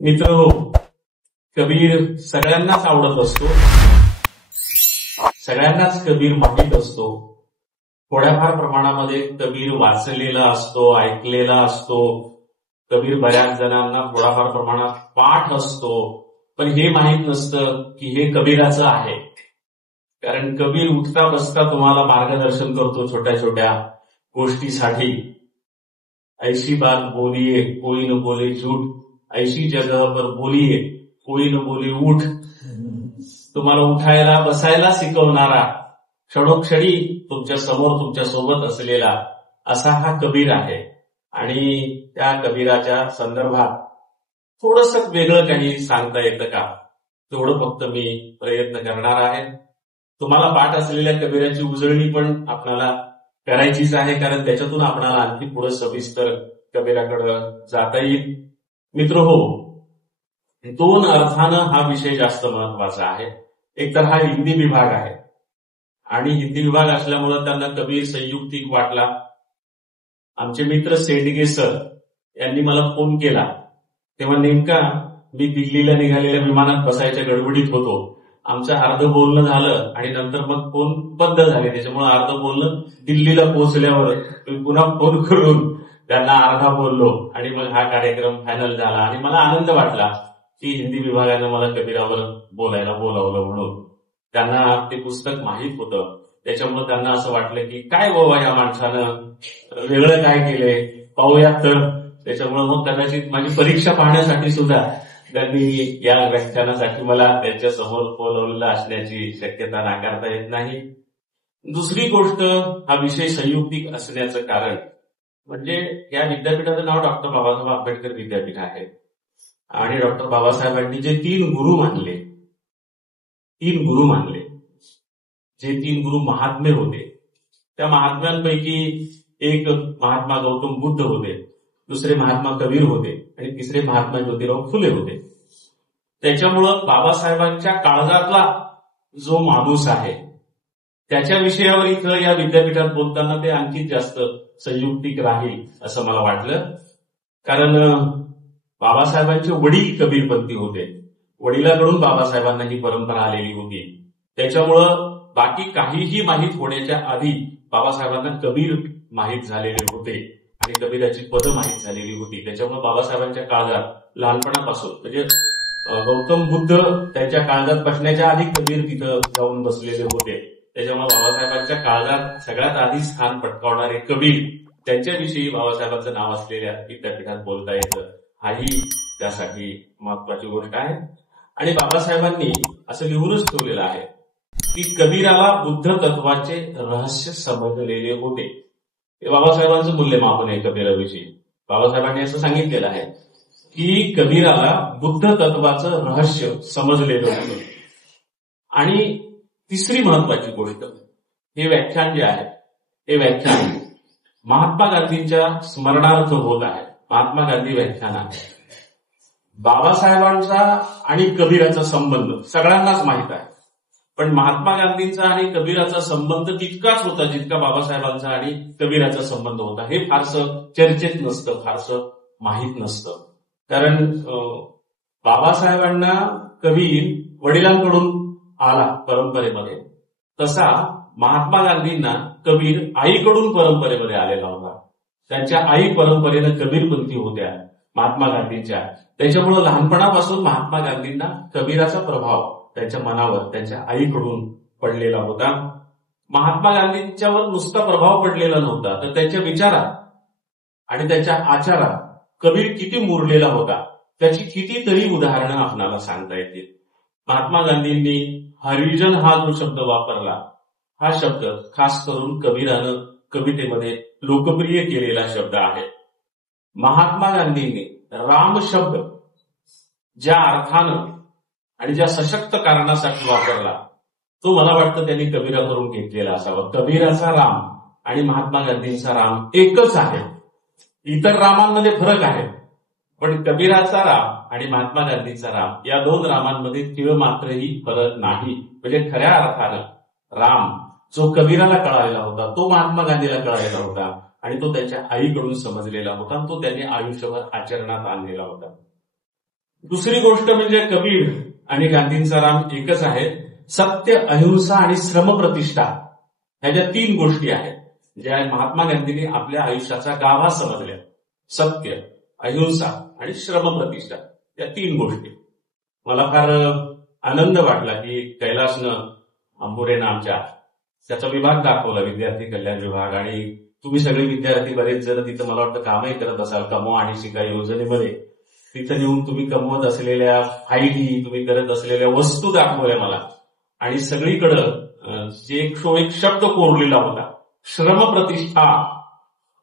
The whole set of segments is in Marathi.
मित्र कबीर सगळ्यांनाच आवडत असतो, सगळ्यांनाच कबीर माहीत असतो. थोड्याफार प्रमाणामध्ये कबीर वाचलेला असतो, ऐकलेला असतो. कबीर बऱ्याच जणांना थोडाफार प्रमाणात पाठ असतो, पण हे माहीत नसतं की हे कबीराचं आहे. कारण कबीर उठता बसता तुम्हाला मार्गदर्शन करतो छोट्या छोट्या गोष्टीसाठी. ऐसी बात बोलिए कोई न बोले झूठ, ऐसी जगह पर बोलिए कोई न बोले उठ. तुम्हाला उठायला बसायला शिकवणारा, क्षणोक्षणी तुमच्या समोर तुमच्या सोबत असलेला असा हा कबीर आहे. आणि त्या कबीराच्या संदर्भात थोडंसं वेगळं काही सांगता येतं का, तेवढं फक्त मी प्रयत्न करणार आहे. तुम्हाला पाठ असलेल्या कबीराची उजळणी पण आपल्याला करायचीच आहे, कारण त्याच्यातून आपल्याला आणखी पुढे सविस्तर कबीराकडे जाता येईल. मित्र दोन अर्थानं हा विषय जास्त महत्वाचा आहे. एक तर हा हिंदी विभाग आहे आणि हिंदी विभाग असल्यामुळे त्यांना कबीर संयुक्तिक वाटला. आमचे मित्र सेंडगे सर यांनी मला फोन केला तेव्हा नेमका मी दिल्लीला निघालेल्या विमानात बसायच्या गडबडीत होतो. आमचं अर्ध बोलणं झालं आणि नंतर मग फोन बंद झाले, त्याच्यामुळे अर्ध बोलणं दिल्लीला पोहोचल्यावर पुन्हा फोन करून त्यांना अर्धा बोललो आणि मग हा कार्यक्रम फायनल झाला. आणि मला आनंद वाटला की हिंदी विभागानं मला कबीरावर बोलायला बोलावलं म्हणून. त्यांना ते पुस्तक माहीत होतं, त्याच्यामुळे त्यांना असं वाटलं की काय बाबा या माणसानं वेगळं काय केलंय, पाहूयात तर. त्याच्यामुळे मग कदाचित माझी परीक्षा पाहण्यासाठी सुद्धा त्यांनी या व्याख्यानासाठी मला त्यांच्या समोर बोलवलेलं असण्याची शक्यता नाकारता येत नाही. दुसरी गोष्ट, हा विषय संयुक्तिक असण्याचं कारण म्हणजे या विद्यापीठाचं नाव डॉक्टर बाबासाहेब आंबेडकर विद्यापीठ आहे. आणि डॉक्टर बाबासाहेबांनी जे तीन गुरु मानले, जे तीन गुरु महात्मे होते, त्या महात्म्यांपैकी एक महात्मा गौतम बुद्ध होते, दुसरे महात्मा कबीर होते आणि तिसरे महात्मा ज्योतिराव फुले होते. त्याच्यामुळं बाबासाहेबांच्या काळजातला जो माणूस आहे त्याच्या विषयावर इथं या विद्यापीठात बोलताना ते आणखी जास्त संयुक्तिक राहील असं मला वाटलं. कारण बाबासाहेबांचे वडील कबीरपंथी होते, वडिलांकडून बाबासाहेबांना ही परंपरा आलेली होती. त्याच्यामुळं बाकी काहीही माहीत होण्याच्या आधी बाबासाहेबांना कबीर माहीत झालेले होते आणि कबीराची पदं माहीत झालेली होती. त्याच्यामुळे बाबासाहेबांच्या काळजात लहानपणापासून म्हणजे गौतम बुद्ध त्यांच्या काळजात बसण्याच्या आधी कबीर तिथं जाऊन बसलेले होते. त्याच्यामुळे बाबासाहेबांच्या काळजात सगळ्यात आधी स्थान पटकावणारे कबीर, त्यांच्याविषयी बाबासाहेबांचं नाव असलेल्या विद्यापीठात बोलता येतं, हाही त्यासाठी महत्वाची गोष्ट आहे. आणि बाबासाहेबांनी असं लिहूनच ठेवलेलं आहे की कबीराला बुद्ध तत्वाचे रहस्य समजलेले होते. हे बाबासाहेबांचं मूल्यमापन आहे कबीराविषयी. बाबासाहेबांनी असं सांगितलेलं आहे की कबीराला बुद्ध तत्वाचं रहस्य समजलेलं होतं. आणि तिसरी महत्वाची गोष्ट, हे व्याख्यान जे आहे हे व्याख्यान महात्मा गांधींच्या स्मरणार्थ होत आहे. महात्मा गांधी व्याख्यान आहे. बाबासाहेबांचा आणि कबीराचा संबंध सगळ्यांनाच माहित आहे, पण महात्मा गांधींचा आणि कबीराचा संबंध तितकाच होता जितका बाबासाहेबांचा आणि कबीराचा संबंध होता. हे फारसं चर्चेत नसतं, फारसं माहीत नसतं. कारण बाबासाहेबांना कबीर वडिलांकडून आला परंपरेमध्ये, तसा महात्मा गांधींना कबीर आईकडून परंपरेमध्ये आलेला होता. त्यांच्या आई परंपरेनं कबीरपंथी होत्या महात्मा गांधींच्या. त्याच्यामुळे लहानपणापासून महात्मा गांधींना कबीराचा प्रभाव त्यांच्या मनावर त्यांच्या आईकडून पडलेला होता. महात्मा गांधींच्यावर नुसता प्रभाव पडलेला नव्हता, तर त्यांच्या विचारात आणि त्यांच्या आचारात कबीर किती मुरलेला होता त्याची कितीतरी उदाहरणं आपल्याला सांगता येतील. महात्मा गांधींनी हरिजन हा जो शब्द वापरला, हा शब्द खास करून कबीरानं कवितेमध्ये लोकप्रिय केलेला शब्द आहे. महात्मा गांधींनी राम शब्द ज्या अर्थानं आणि ज्या सशक्त कारणासाठी वापरला, तो मला वाटतं त्यांनी कबीराकडून घेतलेला असावा. कबीराचा राम आणि महात्मा गांधींचा राम एकच आहे. इतर रामांमध्ये फरक आहे, पण कबीराचा राम आणि महात्मा गांधीचा राम या दोन रामांमध्ये तीळ मात्रही फरक नाही. म्हणजे खऱ्या अर्थानं राम जो कबीराला कळालेला होता तो महात्मा गांधीला कळालेला होता आणि तो त्यांच्या आईकडून समजलेला होता, तो त्यांनी आयुष्यभर आचरणात आणलेला होता. दुसरी गोष्ट म्हणजे कबीर आणि गांधींचा राम एकच आहे. सत्य, अहिंसा आणि श्रमप्रतिष्ठा ह्या ज्या 3 गोष्टी आहेत, ज्या महात्मा गांधींनी आपल्या आयुष्याचा गाभा समजल्या. सत्य, अहिंसा आणि श्रमप्रतिष्ठा या 3 गोष्टी. मला फार आनंद वाटला की कैलासनं, अंबुरेनं आमच्या त्याचा विभाग दाखवला, विद्यार्थी कल्याण विभाग. आणि तुम्ही सगळे विद्यार्थी बरेच जण तिथं मला वाटतं कामही करत असाल कमवा आणि शिका योजनेमध्ये. तिथं नेऊन तुम्ही कमवत असलेल्या फायली, तुम्ही करत असलेल्या वस्तू दाखवल्या मला. आणि सगळीकडं जे 101 शब्द कोरलेला होता, श्रमप्रतिष्ठा,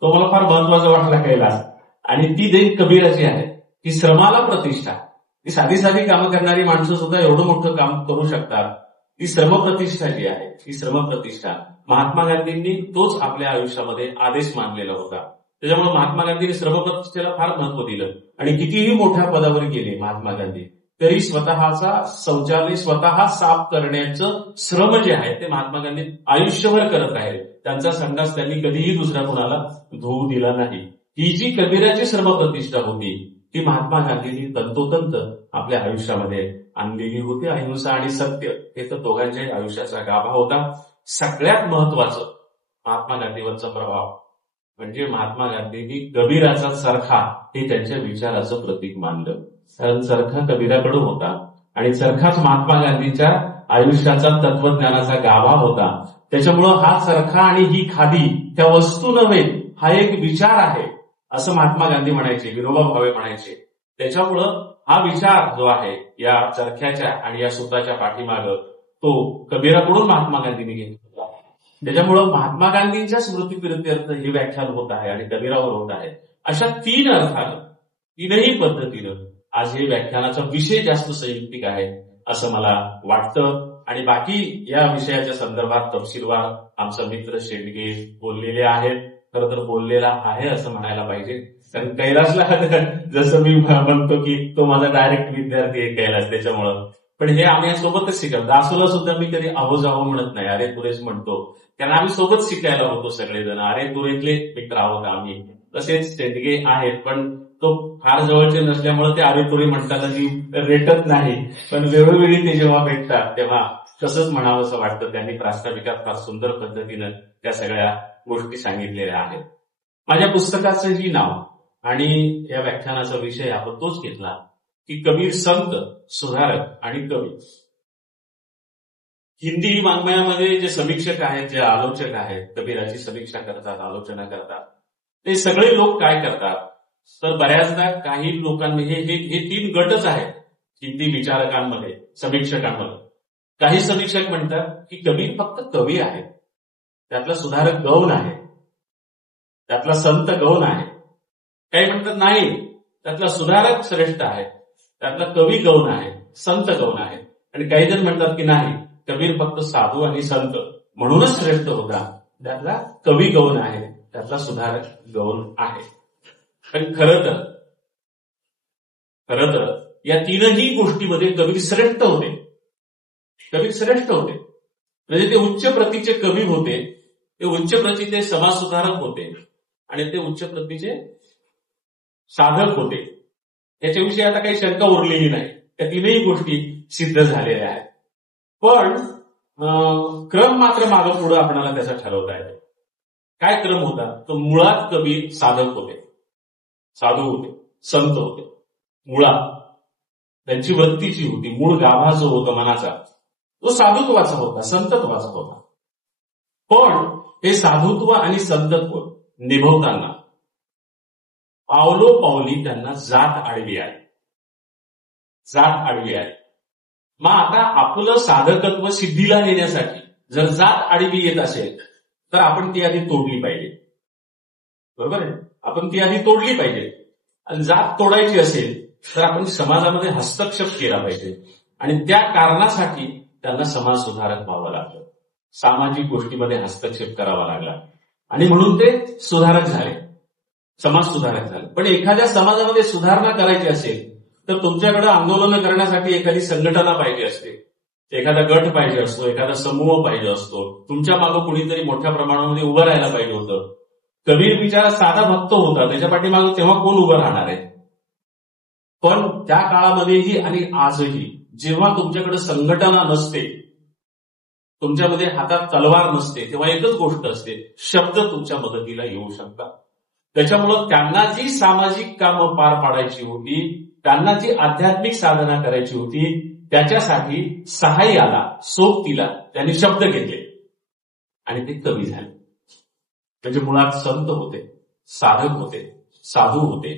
तो मला फार महत्वाचा वाटला कैलास. आणि ती देण कबीराची आहे, की श्रमाला प्रतिष्ठा. ती साधी साधी कामं करणारी माणसं सुद्धा एवढं मोठं काम करू शकतात. ती श्रमप्रतिष्ठा जी आहे, ती श्रमप्रतिष्ठा महात्मा गांधींनी तोच आपल्या आयुष्यामध्ये आदेश मानलेला होता. त्याच्यामुळे महात्मा गांधींनी श्रमप्रतिष्ठेला फार महत्व दिलं. आणि कितीही मोठ्या पदावर गेले महात्मा गांधी, तरी स्वतःचा शौचालय स्वतः साफ करण्याचं श्रम जे आहे ते महात्मा गांधी आयुष्यभर करत राहिले. त्यांचा संडास त्यांनी कधीही दुसऱ्या कुणाला धुवू दिला नाही. ही जी कबीराची श्रमप्रतिष्ठा होती ती महात्मा गांधींनी तंतोतंत आपल्या आयुष्यामध्ये आणलेली होती. अहिंसा आणि सत्य हे तर दोघांच्याही आयुष्याचा गाभा होता. सगळ्यात महत्वाचं महात्मा गांधीवरचा प्रभाव म्हणजे महात्मा गांधींनी कबीराचा चरखा हे त्यांच्या विचाराचं प्रतीक मानलं. कारण चरखा कबीराकडून होता आणि चरखाच महात्मा गांधींच्या आयुष्याचा तत्वज्ञानाचा गाभा होता. त्याच्यामुळं हा चरखा आणि ही खादी त्या वस्तू नव्हे, हा एक विचार आहे असं महात्मा गांधी म्हणायचे, विनोबा भावे म्हणायचे. त्याच्यामुळं हा विचार जो आहे या चरख्याच्या आणि या सुताच्या पाठीमागं तो कबीराकडून महात्मा गांधींनी घेतला. त्याच्यामुळं महात्मा गांधींच्या स्मृतीप्रित्यर्थ हे व्याख्यान होत आहे आणि कबीरावर होत आहे. अशा 3 अर्थानं, 3ही पद्धतीनं आज हे व्याख्यानाचा विषय जास्त संयुक्तिक आहे असं मला वाटतं. आणि बाकी या विषयाच्या संदर्भात तपशीलवार आमचा मित्र शेंडगे बोललेले आहेत. खरं तर बोललेला आहे असं म्हणायला पाहिजे, कारण कैलासला जसं मी म्हणतो की तो माझा डायरेक्ट विद्यार्थी आहे कैलास, त्याच्यामुळं. पण हे आम्ही सोबतच शिकलो. दासूला सुद्धा मी कधी अहो जावं म्हणत नाही, अरे तुरेच म्हणतो, कारण आम्ही सोबत शिकायला होतो सगळेजण. अरे तुरेतले मित्र आहोत आम्ही. तसेच शेंडगे आहेत, पण तो फार जवळचे नसल्यामुळे ते अरे तुरे म्हणतात आणि रेटत नाही. पण वेळोवेळी ते जेव्हा भेटतात तेव्हा तसंच म्हणावं असं वाटतं. त्यांनी प्रास्ताविकात फार सुंदर पद्धतीनं त्या सगळ्या गोष्टी सांगितलेल्या आहेत. माझ्या पुस्तकाचंही नाव आणि या व्याख्यानाचा विषय आपण तोच घेतला की कबीर संत, सुधारक आणि कवी. हिंदी वाङ्मयामध्ये जे समीक्षक आहेत, जे आलोचक आहेत, कबीराची समीक्षा करतात, आलोचना करतात, ते सगळे लोक काय करतात तर बऱ्याचदा काही लोकांमध्ये हे 3 गटच आहेत हिंदी विचारकांमध्ये, समीक्षकांमध्ये. काही समीक्षक म्हणतात की कबीर फक्त कवी आहे, त्यातला सुधारक गौण आहे, त्यातला संत गौण आहे. काही म्हणतात नाही, त्यातला सुधारक श्रेष्ठ आहे, त्यातला कवी गौण आहे, संत गौण आहे. आणि काही जण म्हणतात की नाही, कबीर फक्त साधू आणि संत म्हणूनच श्रेष्ठ होता, त्यातला कवी गौण आहे, त्यातला सुधारक गौण आहे. पण खरं तर या 3ही गोष्टीमध्ये कबीर श्रेष्ठ होते. कबीर श्रेष्ठ होते म्हणजे ते उच्च प्रतीचे कवी होते, ते उच्च प्रतीचे समाजसुधारक होते आणि ते उच्च प्रतीचे साधक होते. याच्याविषयी आता काही शंका उरलेली नाही. त्या 3ही गोष्टी सिद्ध झालेल्या आहेत. पण क्रम मात्र मागं पुढं आपल्याला त्याचा ठरवता येतो. काय क्रम होता? तो मुळात कबीर साधक होते, साधू होते, संत होते. मुळात त्यांची वृत्तीची होती, मूळ गाभा जो होता मनाचा तो साधुत्वाचा होता, संतत्वाचा होता. पण हे साधुत्व आणि संतत्व निभवताना पावलोपावली त्यांना जात आडवी आहे, जात आडवी आहे. मग आता आपलं साधकत्व सिद्धीला नेण्यासाठी जर जात आडवी येत असेल तर आपण ती आधी तोडली पाहिजे. बरोबर आहे, आपण ती आधी तोडली पाहिजे. आणि जात तोडायची असेल तर आपण समाजामध्ये हस्तक्षेप केला पाहिजे. आणि त्या कारणासाठी त्यांना समाज सुधारक व्हावं लागलं, सामाजिक गोष्टीमध्ये हस्तक्षेप करावा लागला आणि म्हणून ते सुधारक झाले, समाज सुधारक झाले. पण एखाद्या समाजामध्ये सुधारणा करायची असेल तर तुमच्याकडे आंदोलन करण्यासाठी एखादी संघटना पाहिजे असते, एखादा गट पाहिजे असतो, एखादा समूह पाहिजे असतो, तुमच्या मागं कुणीतरी मोठ्या प्रमाणामध्ये उभं राहायला पाहिजे होतं. कबीर बिचारा साधा भक्त होता, त्याच्या पाठीमागं तेव्हा कोण उभं राहणार आहे? पण त्या काळामध्येही आणि आजही जेव्हा तुमच्याकडे संघटना नसते, तुमच्यामध्ये हातात तलवार नसते, तेव्हा एकच गोष्ट असते, शब्द तुमच्या मदतीला येऊ शकतात. त्याच्यामुळं त्यांना जी सामाजिक कामं पार पाडायची होती, त्यांना जी आध्यात्मिक साधना करायची होती, त्याच्यासाठी सहाय्याला, सोबतीला त्यांनी शब्द घेतले आणि ते कवी झाले. म्हणजे मुळात संत होते, साधक होते, साधू होते.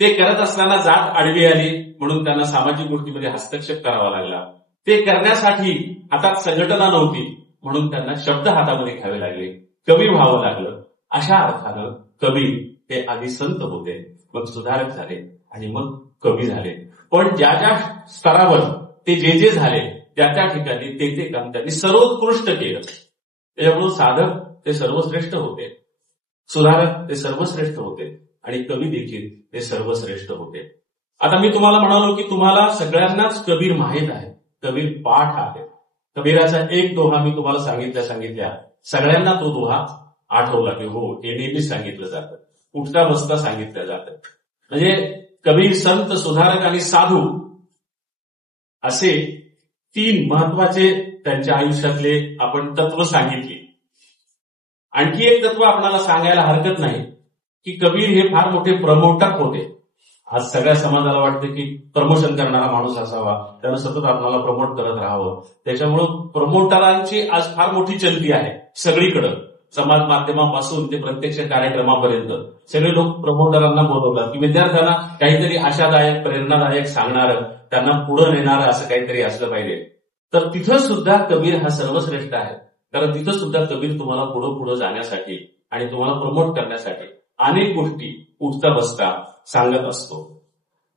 ते करत असताना जात आडवी आली म्हणून त्यांना सामाजिक गोष्टीमध्ये हस्तक्षेप करावा लागला. ते करण्यासाठी हातात संघटना नव्हती म्हणून त्यांना शब्द हातामध्ये घ्यावे लागले, कवी व्हावं लागलं. अशा अर्थानं कबीर हे आधी संत होते, मग सुधारक झाले आणि मग कवी झाले. पण ज्या ज्या स्तरावर ते जे झाले त्या त्या ठिकाणी ते काम त्यांनी सर्वोत्कृष्ट केलं. त्याच्यामुळे साधक ते सर्वश्रेष्ठ होते, सुधारक ते सर्वश्रेष्ठ होते आणि कवी देखील ते सर्वश्रेष्ठ होते. आता मी तुम्हाला म्हणालो की तुम्हाला सगळ्यांनाच कबीर माहीत आहे, कबीर पाठ आहे. कबीराचा एक दोहा मी तुम्हाला सांगितल्या सगळ्यांना तो दोहा आठवला की हो हे नेहमीच सांगितलं जातं, उठता बसता सांगितलं जातं. म्हणजे कबीर, संत, सुधारक आणि साधू असे 3 महत्वाचे त्यांच्या आयुष्यातले आपण तत्व सांगितले. आणखी एक तत्व आपल्याला सांगायला हरकत नाही की कबीर हे फार मोठे प्रमोटक होते. आज सगळ्या समाजाला वाटतं की प्रमोशन करणारा माणूस असावा, त्यानं सतत आपल्याला प्रमोट करत राहावं. त्याच्यामुळं प्रमोटरांची आज फार मोठी चलती आहे सगळीकडं. समाज माध्यमापासून ते प्रत्यक्ष कार्यक्रमापर्यंत सगळे लोक प्रमोटरांना बोलवतात की विद्यार्थ्यांना काहीतरी आशादायक, प्रेरणादायक सांगणारं, त्यांना पुढे नेणारं असं काहीतरी असलं पाहिजे. तर तिथं सुद्धा कबीर हा सर्वश्रेष्ठ आहे. कारण तिथं सुद्धा कबीर तुम्हाला पुढे जाण्यासाठी आणि तुम्हाला प्रमोट करण्यासाठी अनेक गोष्टी उठता बसता सांगत असतो.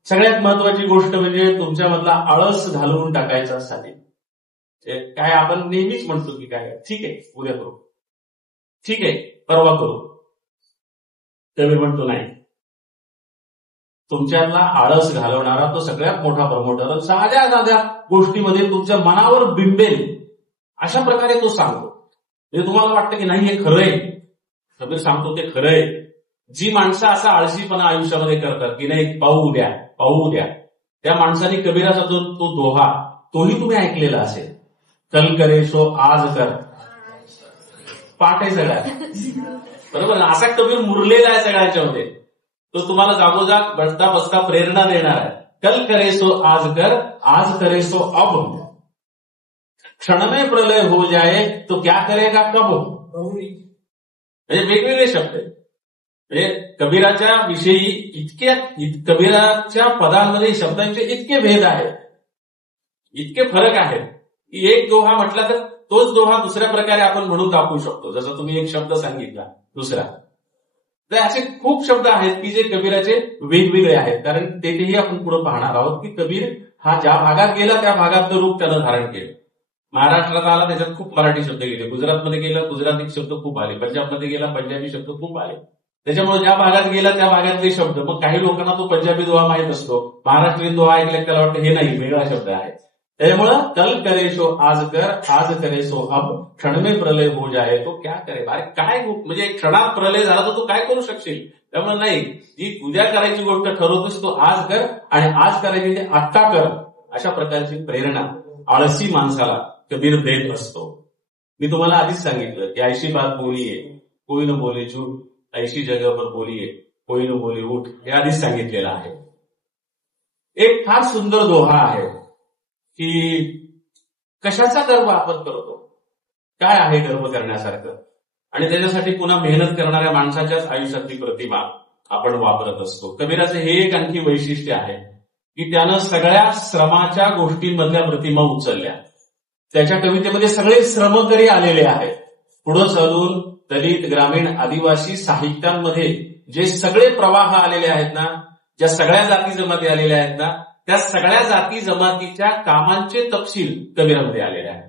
सगळ्यात महत्वाची गोष्ट म्हणजे तुमच्यामधला आळस घालवून टाकायच्यासाठी. काय आपण नेहमीच म्हणतो की काय ठीक आहे उद्या करू, ठीक आहे परवा करू. कबीर म्हणतो नाही, तुमच्यातला आळस घालवणारा तो सगळ्यात मोठा प्रमोटर साध्या साध्या गोष्टीमध्ये तुमच्या मनावर बिंबेल अशा प्रकारे तो सांगतो. म्हणजे तुम्हाला वाटतं की नाही हे खरंय, कबीर सांगतो ते खरंय. जी माणसं असा आळशीपणा आयुष्यामध्ये करतात की नाही पाहू द्या, त्या माणसाने कबीराचा तो दोहा तोही तुम्ही ऐकलेला असेल, कल करे सो आज कर. पाठ आहे सगळ्या बरोबर. असा कबीर मुरलेला आहे सगळ्याच्यामध्ये. तो तुम्हाला जागोजाग बसता बसता प्रेरणा देणार आहे. कल करे सो आज कर, आज करे सो अब, क्षण में प्रलय हो जाए तो क्या करेगा कब. म्हणजे वेगवेगळे शब्द आहेत. म्हणजे कबीराच्या विषयी कबीराच्या पदांमध्ये शब्दांचे इतके भेद आहेत, इतके फरक आहेत की एक दोहा म्हटला तर तोच दोहा दुसऱ्या प्रकारे आपण म्हणून दाखवू शकतो. जसं तुम्ही एक शब्द सांगितला दुसरा, तर असे खूप शब्द आहेत की जे कबीराचे वेगवेगळे आहेत. कारण तेही आपण पुढे पाहणार आहोत की कबीर हा ज्या भागात गेला त्या भागातलं रूप त्यानं धारण केलं. महाराष्ट्रात आला त्याच्यात खूप मराठी शब्द गेले, गुजरातमध्ये गेला गुजराती शब्द खूप आले, पंजाबमध्ये गेला पंजाबी शब्द खूप आले. त्याच्यामुळे ज्या भागात गेला त्या भागातले शब्द, मग काही लोकांना तो पंजाबी दोहा माहीत असतो, महाराष्ट्रीयन दोहा ऐकला त्याला वाटतं हे नाही वेगळा शब्द आहे. त्यामुळं कल करे सो आज कर, आज करे सो अब, क्षण में प्रलय हो जाए तो क्या करे. अरे काय म्हणजे क्षणात प्रलय झाला तर तू काय करू शकशील. त्यामुळे नाही, जी उद्या करायची गोष्ट ठरवतोस तो आज कर आणि आज करायची ते आत्ता कर. अशा प्रकारची प्रेरणा आळसी माणसाला कबीर देत असतो. मी तुम्हाला आधीच सांगितलं की ऐशी बात बोलिये कोई न बोले झूठ, ऐशी जगह पर बोलिये कोई न बोले उठ, हे आधीच सांगितलेलं आहे. एक फार सुंदर दोहा आहे की कशाचा गर्व आपण करतो, काय आहे गर्व करण्यासारखं. आणि त्याच्यासाठी पुन्हा मेहनत करणाऱ्या माणसाच्याच आयुष्यातली प्रतिमा आपण वापरत असतो. कबीराचं हे एक आणखी वैशिष्ट्य आहे की त्यानं सगळ्या श्रमाच्या गोष्टींमधल्या प्रतिमा उचलल्या. त्याच्या कवितेमध्ये सगळे श्रमकरी आलेले आहेत. पुढं चालून दलित, ग्रामीण, आदिवासी साहित्यांमध्ये जे सगळे प्रवाह आलेले आहेत ना, ज्या सगळ्या जाती जमाती आलेल्या आहेत ना, त्या सगळ्या जाती जमातीच्या कामांचे तपशील कबीरामध्ये आलेले आहेत.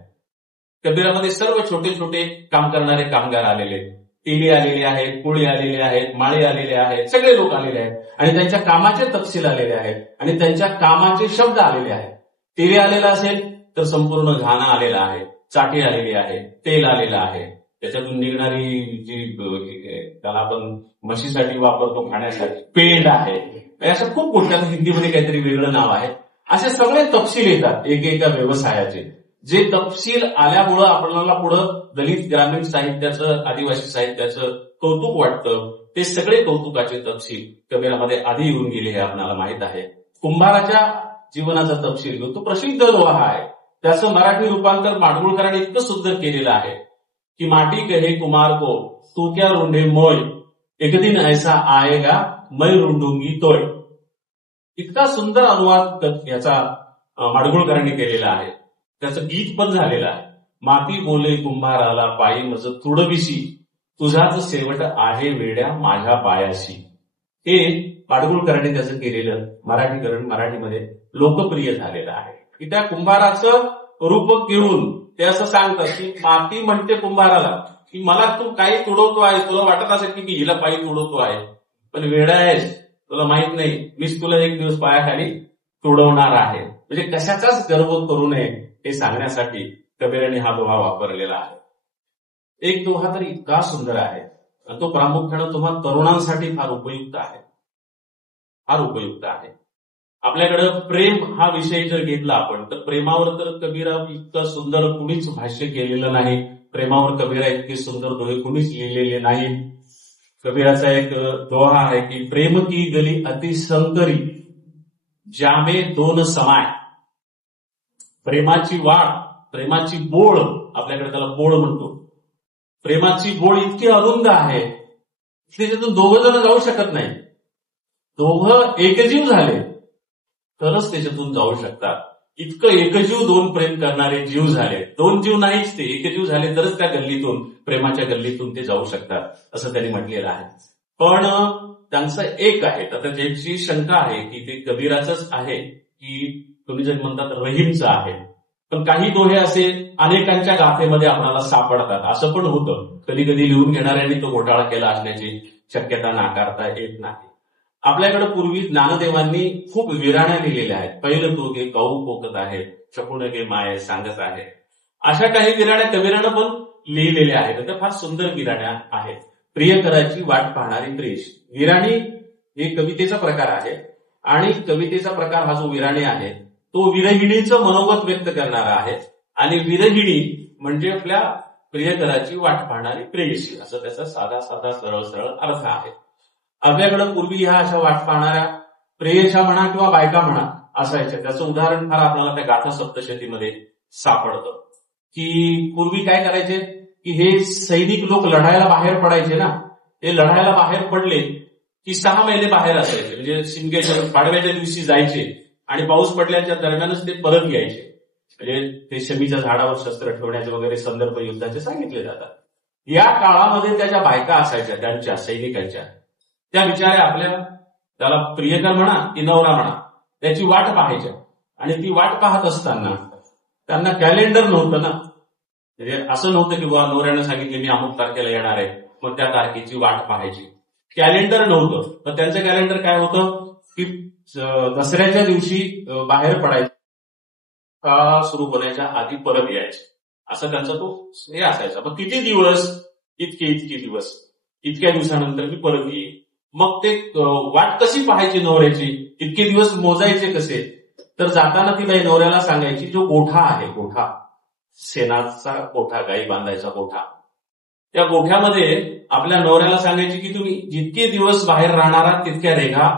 कबीरामध्ये सर्व छोटे छोटे काम करणारे कामगार आलेले, टेली आलेले आहेत, कोळी आलेले आहेत, माळी आलेले आहेत, सगळे लोक आलेले आहेत आणि त्यांच्या कामाचे तपशील आलेले आहेत आणि त्यांच्या कामाचे शब्द आलेले आहेत. टेली आलेला असेल तर संपूर्ण घाणा आलेला आहे, चाटी आलेली आहे, तेल आलेलं आहे, त्याच्यातून निघणारी जी त्याला आपण म्हशीसाठी वापरतो खाण्यासाठी पेंड आहे, असं खूप मोठ्या हिंदीमध्ये काहीतरी वेगळं नाव आहे. असे सगळे तपशील येतात एकेका व्यवसायाचे. जे तपशील आल्यामुळं आपल्याला पुढं दलित ग्रामीण साहित्याचं, आदिवासी साहित्याचं कौतुक वाटतं. ते सगळे कौतुकाचे तपशील कबीरामध्ये आधी येऊन गेले हे आपल्याला माहित आहे. कुंभाराच्या जीवनाचा तपशील घेऊन तो प्रसिद्ध दोहा आहे. त्याचं मराठी रूपांतर माडगुळकरांनी इतकं सुंदर केलेलं आहे की माटी कहे कुमार को तू क्या रुंडे मोय, एक दिन ऐसा आएगा मैं रुंडूंगी तोय. इतका सुंदर अनुवाद याचा माडगुळकरांनी केलेला आहे. त्याचं गीत पण झालेलं आहे. माती बोले कुंभाराला पायी मज तुडविशी, तुझाच शेवट आहे वेड्या माझ्या पायाशी. हे माडगुळकरांनी त्याचं केलेलं मराठीकरण मराठीमध्ये लोकप्रिय झालेलं आहे. की त्या कुंभाराचं रूप घेऊन ते असं सांगतात की माती म्हणते कुंभाराला की मला तू काही तुडवतो आहे, तुला वाटत असेल की मी हिला पायी तुडवतो आहे, पण वेडा आहेस, तुला माहित नाही, मीच तुला एक दिवस पायाखाली तुडवणार आहे. म्हणजे कशाचाच गर्व करू नये हे सांगण्यासाठी कबीराने हा दोहा वापरलेला आहे. एक दोहा तर इतका सुंदर आहे आणि तो प्रामुख्यानं तुम्हा तरुणांसाठी फार उपयुक्त आहे, फार उपयुक्त आहे. आपल्याकडे प्रेम हा विषय जर घेतला आपण तर प्रेमावर तर कबीरा इतकं सुंदर कुणीच भाष्य केलेलं नाही. प्रेमावर कबीरा इतके सुंदर दोहे कुणीच लिहिलेले नाही. कबीराचा एक दोहा आहे की प्रेम की गली अति संकरी, ज्यामे दोन समाय. प्रेमाची वाट, प्रेमाची बोळ, आपल्याकडे त्याला बोळ म्हणतो, प्रेमाची बोळ इतकी अरुंद आहे त्याच्यातून दोघं जण जाऊ शकत नाही. दोघं एकजीव झाले तरच त्याच्यातून जाऊ शकतात. इतकं एकजीव दोन प्रेम करणारे जीव झाले. दोन जीव नाहीच, ते एकजीव झाले तरच त्या गल्लीतून, प्रेमाच्या गल्लीतून ते जाऊ शकतात असं त्यांनी म्हटलेलं आहे. पण त्यांचं एक आहे. आता ज्याची शंका आहे की ते कबीराचंच आहे की तुम्ही जर म्हणतात रहीमचं आहे. पण काही दोहे असे अनेकांच्या गाथेमध्ये आपल्याला सापडतात. असं पण होतं, कधी कधी लिहून घेणाऱ्यांनी तो घोटाळा केला असण्याची शक्यता नाकारता येत नाही. आपल्याकडे पूर्वी ज्ञानदेवांनी खूप विराण्या लिहिलेल्या आहेत. पहिलं तो गे कऊ पोकत आहे, चकुण गे माये सांगत आहे. अशा काही विराण्या कबीरानं पण लिहिलेल्या आहेत. त्या फार सुंदर विराण्या आहेत. प्रियकराची वाट पाहणारी प्रेष, विराणी हे कवितेचा प्रकार आहे. आणि कवितेचा प्रकार हा जो विराणी आहे तो विरहिणीचं मनोगत व्यक्त करणारा आहे. आणि विरहिणी म्हणजे आपल्या प्रियकराची वाट पाहणारी प्रेयसी, असं त्याचा साधा साधा सरळ सरळ अर्थ आहे. आपल्याकडे पूर्वी ह्या अशा वाट पाहणाऱ्या प्रेयशा म्हणा किंवा बायका म्हणा असायच्या. त्याचं उदाहरण फार आपल्याला त्या गाथा सप्तशतीमध्ये सापडतं की पूर्वी काय करायचे की हे सैनिक लोक लढायला बाहेर पडायचे ना, ते लढायला बाहेर पडले की 6 महिने बाहेर असायचे. म्हणजे शिमग्याच्या पाडव्याच्या दिवशी जायचे आणि पाऊस पडल्याच्या दरम्यानच ते परत यायचे. म्हणजे ते शमीच्या झाडावर शस्त्र ठेवण्याचे वगैरे संदर्भ युद्धाचे सांगितले जातात. या काळामध्ये त्या ज्या बायका असायच्या त्यांच्या सैनिकांच्या, त्या बिचाऱ्या आपल्या त्याला प्रियकर म्हणा की नवरा म्हणा त्याची वाट पाहायच्या. आणि ती वाट पाहत असताना त्यांना कॅलेंडर नव्हतं ना, म्हणजे असं नव्हतं की बुवा नवऱ्यानं सांगितले मी अमुक तारखेला येणार आहे मग त्या तारखेची वाट पाहायची. कॅलेंडर नव्हतं. तर त्यांचं कॅलेंडर काय होतं की दसऱ्याच्या दिवशी बाहेर पडायचं, काळ सुरू होण्याच्या आधी परत यायचे, असं त्यांचा तो हे असायचा. मग किती दिवस, इतके दिवस, इतक्या दिवसानंतर मी परत येईल. मग ते वाट कशी पाहायची नवऱ्याची, इतके दिवस मोजायचे कसे, तर जाताना ती बाई नवऱ्याला सांगायची जो गोठा आहे, गोठा शेणाचा गोठा, गाई बांधायचा गोठा, त्या गोठ्यामध्ये आपल्या नवऱ्याला सांगायची की तुम्ही जितके दिवस बाहेर राहणार आहात तितक्या रेघा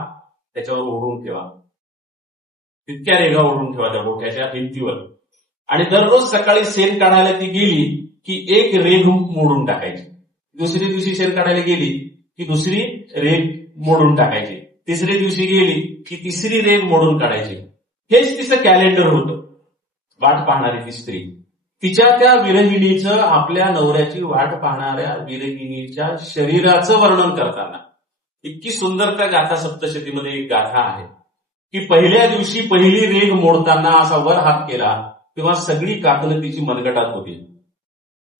त्याच्यावर ओढून ठेवा, तितक्या रेघा ओढून ठेवा त्या गोठ्याच्या भिंतीवर. आणि दररोज सकाळी शेण काढायला ती गेली की एक रेघ मोडून टाकायची. दुसऱ्या दिवशी शेण काढायला गेली की दुसरी रेघ मोडून टाकायची. तिसऱ्या दिवशी गेली की तिसरी रेघ मोडून काढायची. हेच तिचं कॅलेंडर होतं. वाट पाहणारी ती स्त्री, तिच्या त्या विरहिणीचं, आपल्या नवऱ्याची वाट पाहणाऱ्या विरहिणीच्या शरीराचं वर्णन करताना इतकी सुंदर त्या गाथा सप्तशतीमध्ये एक गाथा आहे की पहिल्या दिवशी पहिली रेघ मोडताना असा वर हात केला तेव्हा सगळी काकणं तिची मनगटात होती.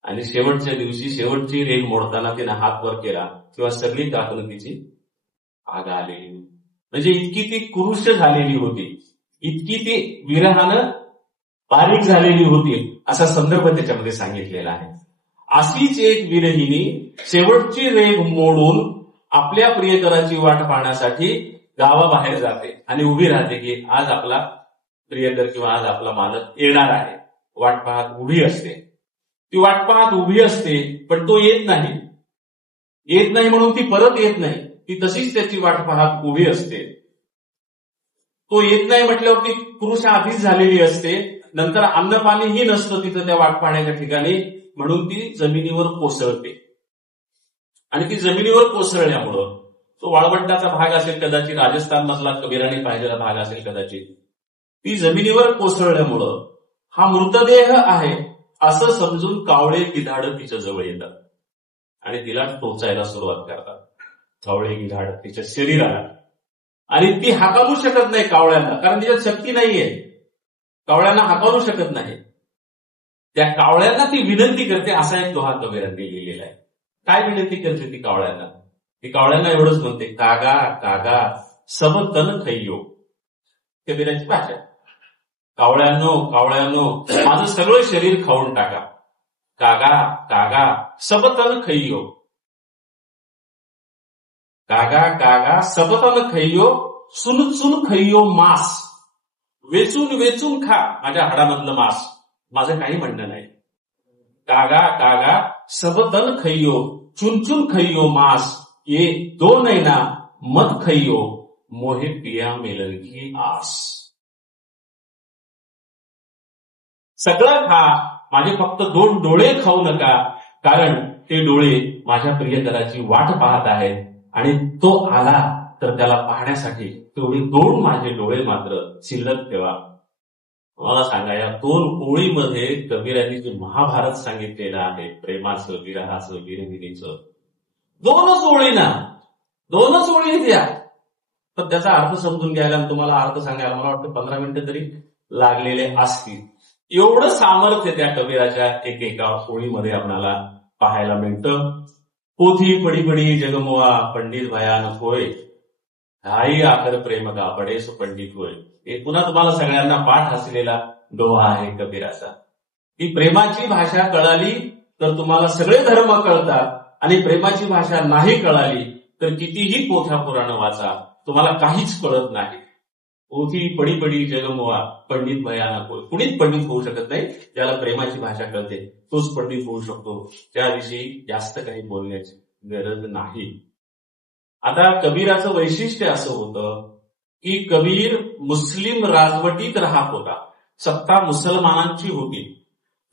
आणि शेवटच्या दिवशी शेवटची रेघ मोडताना तिने हात वर केला तेव्हा सगळी काकणं तिची आग आलेली. म्हणजे इतकी ती कुरुष झालेली होती, इतकी ती विरहानं बारीक झालेली होती, असा संदर्भ त्याच्यामध्ये सांगितलेला आहे. अशीच एक विरहिणी शेवटची रेघ मोडून आपल्या प्रियकराची वाट पाहण्यासाठी गावाबाहेर जाते आणि उभी राहते की आज आपला प्रियकर किंवा आज आपला मालक येणार आहे. वाट पाहत उभी असते. ती वाट पाहत उभी असते, पण तो येत नाही. येत नाही म्हणून ती परत येत नाही. ती तशीच त्याची वाट पाहत उभी असते. तो येत नाही म्हटल्यावर ती पुरुष आधीच झालेली असते. नंतर अन्न पाणीही नसतं तिथं त्या वाट पाहण्याच्या ठिकाणी, म्हणून ती जमिनीवर कोसळते. आणि ती जमिनीवर कोसळल्यामुळं तो वाळवंटाचा भाग असेल कदाचित, राजस्थान मधला कबीराने पाहिलेला भाग असेल कदाचित, ती जमिनीवर कोसळल्यामुळं हा मृतदेह आहे असं समजून कावळे गिधाड तिच्या जवळ येतात आणि तिला टोचायला सुरुवात करतात. कावळे गिधाड तिच्या शरीराला. आणि ती हाकालू शकत नाही कावळ्यांना, कारण तिच्यात शक्ती नाहीये. कावळ्यांना हाकालू शकत नाही. त्या कावळ्यांना ती विनंती करते. असा एक दोहा कबीरांनी लिहिलेला आहे. काय विनंती करते ती कावळ्यांना? ती कावळ्यांना एवढंच म्हणते, कागा कागा सब तन खैयो. कबीरांची भाषा. कावळ्यांनो कावळ्यांनो माझं सगळं शरीर खाऊन टाका. कागा कागा सब तन खैयो. कागा कागा सब तन खैयो सुन सुन खैयो मांस. वेचून वेचून खा माझ्या हाडामधलं मांस. माझं काही म्हणणं नाही. कागा कागा सब तन खैयो चुन चुन खैयो मांस. ये दो नैना मत खैयो मोहे पिया मिलन की आस. सगळं खा, माझे फक्त 2 डोळे खाऊ नका, कारण ते डोळे माझ्या प्रियकराची वाट पाहत आहेत आणि तो आला तर त्याला पाहण्यासाठी तेवढे 2 माझे डोळे मात्र शिल्लक ठेवा. मला सांगा, या 2 ओळीमध्ये कबीरांनी जे महाभारत सांगितलेलं आहे, प्रेमाचं, विरहाचं, विरहिणीचं, 2च ओळी ना, 2च ओळी द्या. पण त्याचा अर्थ समजून घ्यायला आणि तुम्हाला अर्थ सांगायला मला वाटतं 15 मिनिटं तरी लागलेले असतील. एवढं सामर्थ्य त्या कबीराच्या एकेका ओळीमध्ये आपल्याला पाहायला मिळतं. पोथी पडी पडी जगमुआ पंडित भयान होय, हाही आकर प्रेम का बडेस पंडित होय. हे पुन्हा तुम्हाला सगळ्यांना पाठ असलेला दोहा आहे कबीराचा. ती प्रेमाची भाषा कळाली तर तुम्हाला सगळे धर्म कळतात, आणि प्रेमाची भाषा नाही कळाली तर कितीही पोथ्या पुराणं वाचा, तुम्हाला काहीच कळत नाही. पोथी पडी पडी जगमुआ पंडित भयानक होय. कुणीच पंडित होऊ शकत नाही. ज्याला प्रेमाची भाषा कळते तोच पंडित होऊ शकतो. त्याविषयी जास्त काही बोलण्याची गरज नाही. आता कबीराचं वैशिष्ट्य असं होतं की कबीर मुस्लिम राजवटीत राहत होता. सत्ता मुसलमानांची होती,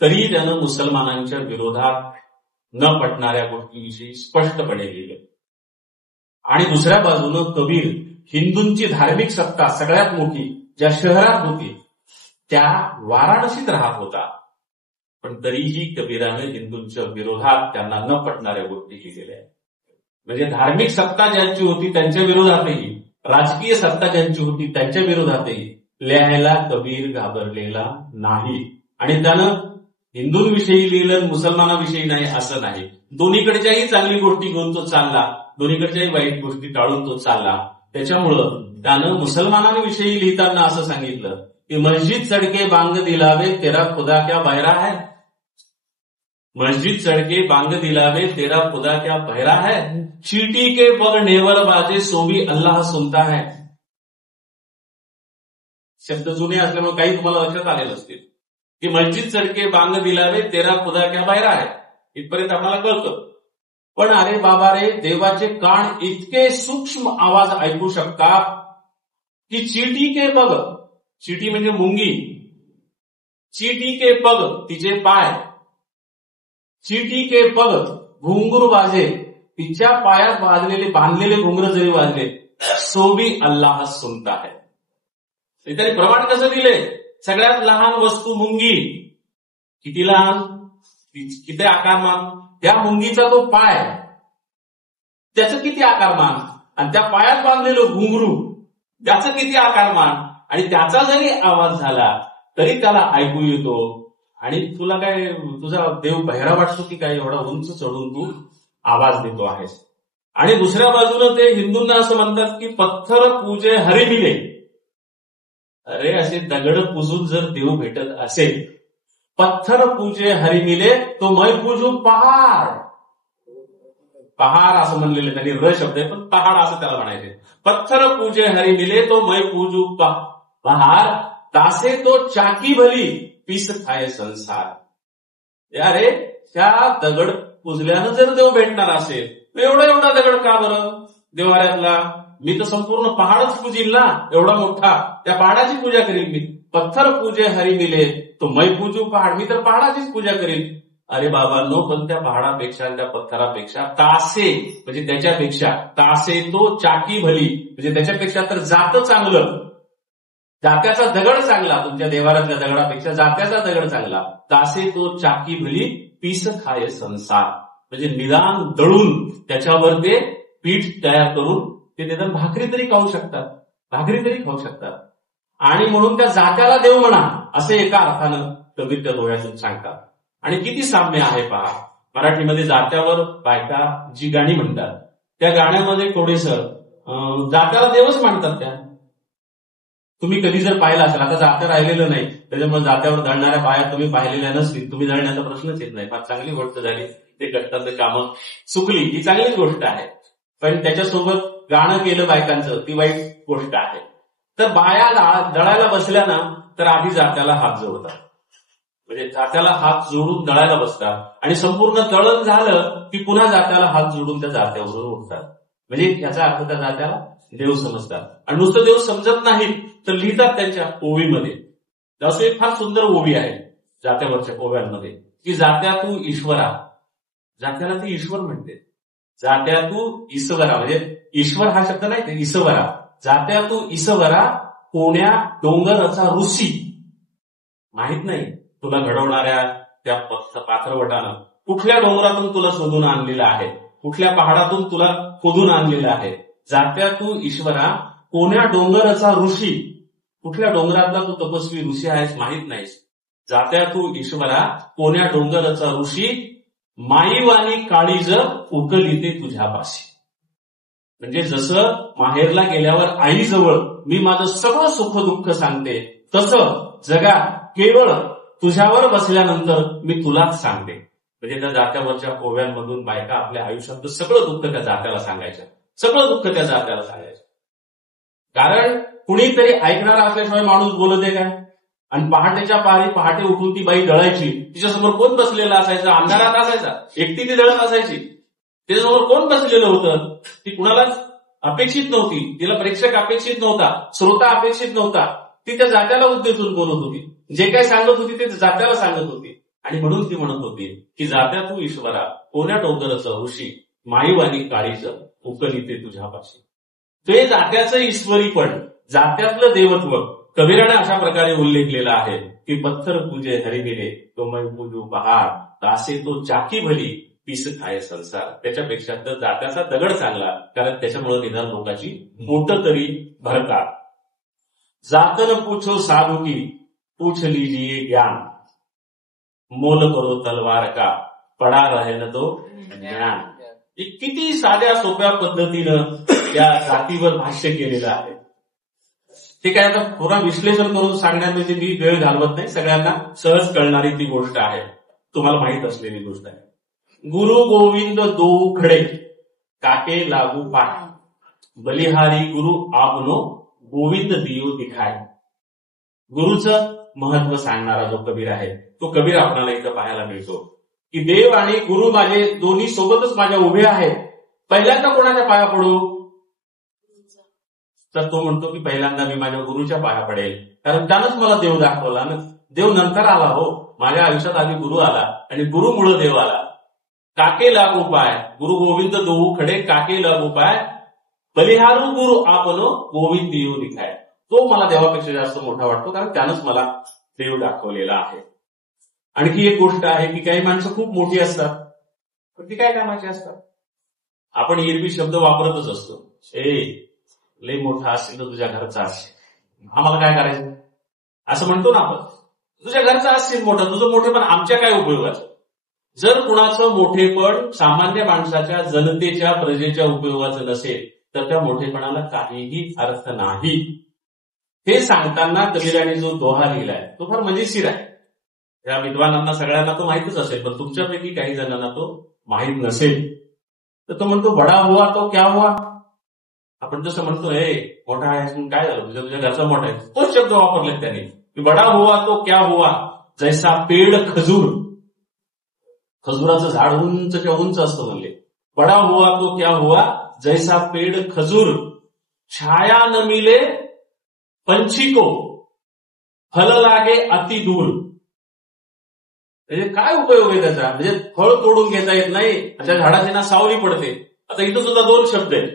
तरी त्यानं मुसलमानांच्या विरोधात न पटणाऱ्या गोष्टीविषयी स्पष्टपणे लिहिलं. आणि दुसऱ्या बाजूनं कबीर हिंदूंची धार्मिक सत्ता सगळ्यात मोठी ज्या शहरात होती त्या वाराणसीत राहत होता. पण तरीही कबीरानं हिंदूंच्या विरोधात त्यांना न पटणाऱ्या गोष्टी लिहिलेल्या आहेत. म्हणजे धार्मिक सत्ता ज्यांची होती त्यांच्या विरोधातही, राजकीय सत्ता ज्यांची होती त्यांच्या विरोधातही लिहायला कबीर घाबरलेला नाही. आणि त्यानं हिंदूंविषयी लिहिलं, मुसलमानाविषयी नाही असं नाही. दोन्हीकडच्याही चांगली गोष्टी घेऊन तो चालला, दोन्हीकडच्याही वाईट गोष्टी टाळून तो चालला. त्याच्यामुळं त्यानं मुसलमानांविषयी लिहिताना असं सांगितलं की मस्जिद सडके बांग दिलावे तेरा खुदा क्या बहरा है. मस्जिद सड़के बांग दिलावे तेरा खुदा क्या बहरा है. चीटी के पग नेवर बाजे सो भी अल्लाह सुनता है. शब्द जुने असल्यामुळे काही तुम्हाला लक्षात आलेलं असतील की मस्जिद सडके बांग दिलावे तेरा खुदा क्या बहरा है इथपर्यंत आम्हाला कळतं. पण अरे बाबा रे, देवाचे कान इतके सूक्ष्म आवाज ऐकू शकतात की चीटी के पग, चीटी म्हणजे मुंगी, चीटी के पग तिचे पाय, चीटी के पग घुंगरू वाजे, तिच्या पायात बांधलेले घुंगर जरी वाजले सो भी अल्लाह सुनता है. त्याने प्रमाण कसं दिले? सगळ्यात लहान वस्तू मुंगी, किती लहान, किती आकारमान, त्या मुंगीचा तो पाय, त्याचं किती आकारमान, आणि त्या पायात बांधलेलं घुंगरू त्याचं किती आकारमान, आणि त्याचा जरी आवाज झाला तरी त्याला ऐकू येतो. आणि तुला काय, तुझा देव बहिरा वाटतो की काय, एवढा उंच चढून तू आवाज देतो आहेस. आणि दुसऱ्या बाजूला ते हिंदूंना असं म्हणतात की पत्थर पूजे हरी मिले. अरे असे दगड पुजून जर देव भेटत असेल, पत्थर पूजे हरी मिले तो मै पूजू पहाड. पहाड असं म्हणलेलं त्यांनी, र शब्द आहे पण पहाड असं त्याला म्हणायचे. पत्थर पूजे हरी मिले तो मैं पूजू बहार, तासे तो चाकी भली पीस खाय संसार. अरे त्या दगड पुजल्यानं जर देव भेटणार असेल एवढा दगड का बरं देवाऱ्यातला? मी तर संपूर्ण पहाडच पूजील ना, एवढा मोठा, त्या पहाडाची पूजा करीन मी. पत्थर पूजे हरी मिले तो मै पूजू पहाड, मी तर पहाडाचीच पूजा करीन. अरे बाबांनो, पण त्या पहाडापेक्षा त्या पत्थरापेक्षा तासे म्हणजे त्याच्यापेक्षा तासे तो चाकी भली म्हणजे त्याच्यापेक्षा तर जातं चांगलं, जात्याचा दगड चांगला, तुमच्या देवाऱ्यातल्या दगडापेक्षा जात्याचा दगड चांगला. तासे तो चाकी भली पीस खाय संसार, म्हणजे निदान दळून त्याच्यावर ते पीठ तयार करून ते निदान भाकरी तरी खाऊ शकतात. आणि म्हणून त्या जात्याला देव म्हणा असे एका अर्थानं कबीर त्या डोळ्यातून सांगतात. आणि किती साम्य आहे पहा. मराठीमध्ये जात्यावर बायका जी गाणी म्हणतात त्या गाण्यामध्ये थोडेसर जात्याला देवच मानतात. त्या तुम्ही कधी जर पाहिलं असेल, आता जात्या राहिलेलं नाही त्याच्यामुळे जात्यावर दळणाऱ्या बाया तुम्ही पाहिलेल्या नसतील, तुम्ही दळण्याचा प्रश्नच येत नाही. फार चांगली गोष्ट झाली, ते कष्टाचं कामं चुकली ही चांगलीच गोष्ट आहे. पण त्याच्यासोबत गाणं केलं बायकांचं ती वाईट गोष्ट आहे. तर बाया दळायला बसल्या ना तर आधी जात्याला हात जोडतात, म्हणजे जात्याला हात जोडून दळायला बसतात आणि संपूर्ण दळण झालं की पुन्हा जात्याला हात जोडून त्या जात्यावरून उठतात. म्हणजे याचा अर्थ त्या जात्याला देव समजतात. आणि नुसतं देव समजत नाहीत तर लिहितात त्यांच्या ओवीमध्ये. असं एक फार सुंदर ओवी आहे जात्यावरच्या ओव्यांमध्ये की जात्या तू ईश्वरा, जात्याला ती ईश्वर म्हणते. जात्या तू ईश्वरा म्हणजे ईश्वर हा शब्द नाही, ते ईश्वरा. जात्या तू ईश्वरा कोण्या डोंगरचा ऋषी. माहित नाही तुला घडवणाऱ्या त्या पात्रवटानं कुठल्या डोंगरातून तुला शोधून आणलेलं आहे, कुठल्या पहाडातून तुला खोदून आणलेलं आहे. जात्या तू ईश्वरा कोण्या डोंगरचा ऋषी, कुठल्या डोंगरातला तू तपस्वी ऋषी आहेस माहित नाहीस. जात्या तू ईश्वरा कोण्या डोंगरचा ऋषी, माईवाणी काळीज उकलीते तुझ्यापाशी. म्हणजे जसं माहेरला गेल्यावर आईजवळ मी माझं सगळं सुख दुःख सांगते, तसं जगात केवळ तुझ्यावर बसल्यानंतर मी तुलाच सांगते. म्हणजे त्या जात्यावरच्या ओव्यांमधून बायका आपल्या आयुष्यातलं सगळं दुःख त्या जात्याला सांगायचं, सगळं दुःख त्या जात्याला सांगायचं. कारण कुणीतरी ऐकणारा असल्याशिवाय माणूस बोलते काय. आणि पहाटेच्या पहाटे उठून ती बाई दळायची, तिच्यासमोर कोण बसलेला असायचा, अंधारात असायचा, एकटी ती दळत असायची. तिच्यासमोर कोण बसलेलं होतं, ती कुणालाच अपेक्षित नव्हती, तिला प्रेक्षक अपेक्षित नव्हता, श्रोता अपेक्षित नव्हता. ती त्या जात्याला उद्देशून बोलत होती, जे काय सांगत होती ते जात्याला सांगत होती. आणि म्हणून ती म्हणत होती की जात्या तू ईश्वरा कोण्या डोंगरचं ऋषी, माईवाणी काळीचं उकलीते तुझ्यापाशी. ते जात्याचं ईश्वरीपण, जात्यातलं देवत्व कबीराने अशा प्रकारे उल्लेखलेला आहे की पत्थर पूजे हरी मिले तो मैं पूजू पहाड, तासे तो चाकी भली पीस खाय संसार. त्याच्यापेक्षा तर जात्याचा दगड चांगला, कारण त्याच्यामुळे निदान लोकांची पोट तरी भरतात. जातन पूछो साधू की पूछ लीजिए ज्ञान, मोल करो तलवार का पडा रहे न तो ज्ञान. किती साध्या सोप्या पद्धतीनं या जातीवर भाष्य केलेलं आहे. ते काय आता पुरा विश्लेषण करून सांगण्यामध्ये मी वेळ घालवत नाही, सगळ्यांना सहज कळणारी ती गोष्ट आहे, तुम्हाला माहित असलेली गोष्ट आहे. गुरु गोविंद दो खडे काके लागू पाय, बलिहारी गुरु आपनो गोविंद दियो दिखाय. गुरुचं महत्व सांगणारा जो कबीर आहे तो कबीर आपल्याला इथं पाहायला मिळतो की देव आणि गुरु माझे दोन्ही सोबतच माझ्या उभे आहेत. पहिल्यांदा कोणाच्या पाया पडू, तर तो म्हणतो की पहिल्यांदा मी माझ्या गुरुच्या पाया पडेल, कारण त्यानंच मला देव दाखवला ना. देव नंतर आला हो, माझ्या आयुष्यात आधी गुरु आला आणि गुरुमुळे देव आला. काके लागू पाय, गुरु गोविंद दोहू खडे काके लागू पाय, बलिहारू गुरु आपनो गोविंद दियो दिखाय. तो मला देवापेक्षा जास्त मोठा वाटतो, कारण त्यानंच मला देव दाखवलेला आहे. आणखी एक गोष्ट आहे की काही माणसं खूप मोठी असतात, पण ती काय कामाची असतात. आपण एरवी शब्द वापरतच असतो, लय मोठा असेल तर तुझ्या घरचा असेल, आम्हाला काय करायचं असं म्हणतो ना आपण. तुझ्या घरचा असेल मोठा, तुझं मोठेपण आमच्या काय उपयोगाचं. जर कुणाचं मोठेपण सामान्य माणसाच्या, जनतेच्या, प्रजेच्या उपयोगाचं नसेल तर त्या मोठेपणाला काहीही अर्थ नाही. हे सांगताना कबीराने जो दोहा लिहिलाय तो फार मजेशीर आहे. त्या विद्वानांना सगळ्यांना तो माहितच असेल, पण तुमच्यापैकी काही जणांना तो माहित नसेल. तर तो म्हणतो बडा हुआ तो क्या हुआ, आपण जसं म्हणतो हे मोठा आहे म्हणून काय झालं, तुझ्या घरचा मोठा आहे, तोच शब्द वापरलेत त्यांनी की बडा हुआ तो क्या हुआ जैसा पेड खजूर. खजुराचं झाड उंचच्या उंच असतं म्हणले. बडा हुआ तो क्या हुआ जैसा पेड खजूर, छाया न मिले पंछी को, फल लागे अति दूर. म्हणजे काय उपयोग आहे त्याचा, म्हणजे फळ तोडून घेता येत नाही, त्या झाडाची ना सावली पडते. आता इथं सुद्धा दोन शब्द आहेत,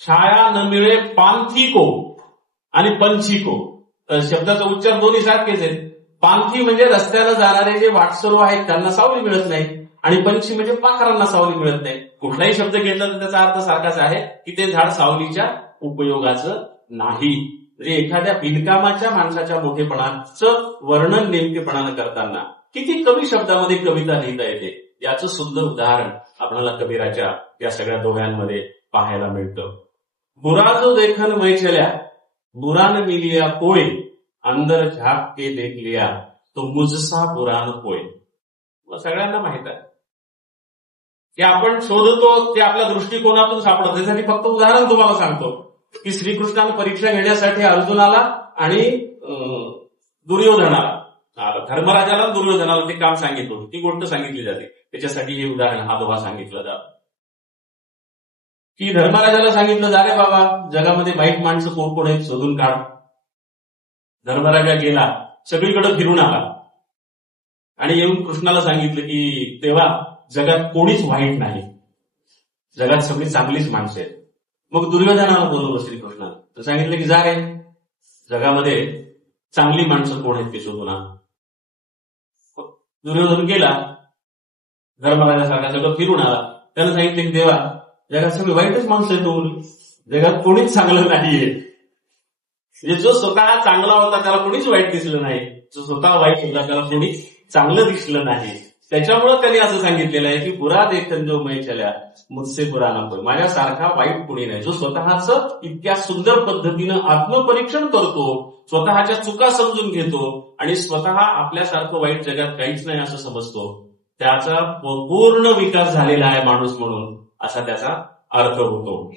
छाया न मिळे पांथी को आणि पंछी को. तर शब्दाचा उच्चार दोन्ही सारखेच आहेत. पांथी म्हणजे रस्त्याला जाणारे जे वाटसरू आहेत त्यांना सावली मिळत नाही, आणि पंछी म्हणजे पाखरांना सावली मिळत नाही. कुठलाही शब्द घेतला तर त्याचा अर्थ सारखाच आहे की ते झाड सावलीच्या उपयोगाचं नाही. म्हणजे एखाद्या बिनकामाच्या माणसाच्या मोठेपणाचं वर्णन नेमकेपणानं करताना किती कमी शब्दामध्ये कविता लिहिता येते, याचं सुंदर उदाहरण आपल्याला कबीराच्या या सगळ्या दोह्यांमध्ये पाहायला मिळतं. बुरा जो देखन मै चल्या, बुरा न मिलिया कोय, अंदर झाक के देख लिया तो मुझसा बुरा न कोय. सगळ्यांना माहित आहे की आपण शोधतो ते आपल्या दृष्टिकोनातून सापडतो. त्यासाठी फक्त उदाहरण तुम्हाला सांगतो की श्रीकृष्णाने परीक्षा घेण्यासाठी अर्जुनाला आणि दुर्योधनाला, धर्मराजाला दुर्योधनाला ते काम सांगितलं, ती गोष्ट सांगितली जाते. त्याच्यासाठी हे उदाहरण हा दोहा सांगितलं जातं की धर्मराजाला सांगितलं जा रे बाबा जगामध्ये वाईट माणसं कोण कोण आहेत शोधून काढ. धर्मराजा गेला, सगळीकडे फिरून आला आणि येऊन कृष्णाला सांगितलं की तेव्हा जगात कोणीच वाईट नाही, जगात सगळी चांगलीच माणसं आहेत. मग दुर्योधनाला बोलवलं श्रीकृष्णाला, तर सांगितलं की जा रे जगामध्ये चांगली माणसं कोण आहेत ते शोधून आण. दुर्योधन गेला, धर्मराजासारखा सगळं फिरून आला, त्यानं सांगितलं की देवा जगात सगळी वाईटच माणसं आहेत, जगात कोणीच चांगलं नाहीये. म्हणजे जो स्वतः चांगला होता त्याला कोणीच वाईट दिसलं नाही, जो स्वतः वाईट होता त्याला कोणीच चांगलं दिसलं नाही. त्याच्यामुळे त्यांनी असं सांगितलेलं आहे की बुरा देखन जो मै चल्या मुझसे बुरा ना कोई, माझ्यासारखा वाईट कुणी नाही. जो स्वतःच इतक्या सुंदर पद्धतीनं आत्मपरीक्षण करतो, स्वतःच्या चुका समजून घेतो आणि स्वतः आपल्यासारखं वाईट जगात काहीच नाही असं समजतो, त्याचा पूर्ण विकास झालेला आहे माणूस म्हणून, असा त्याचा अर्थ होतो.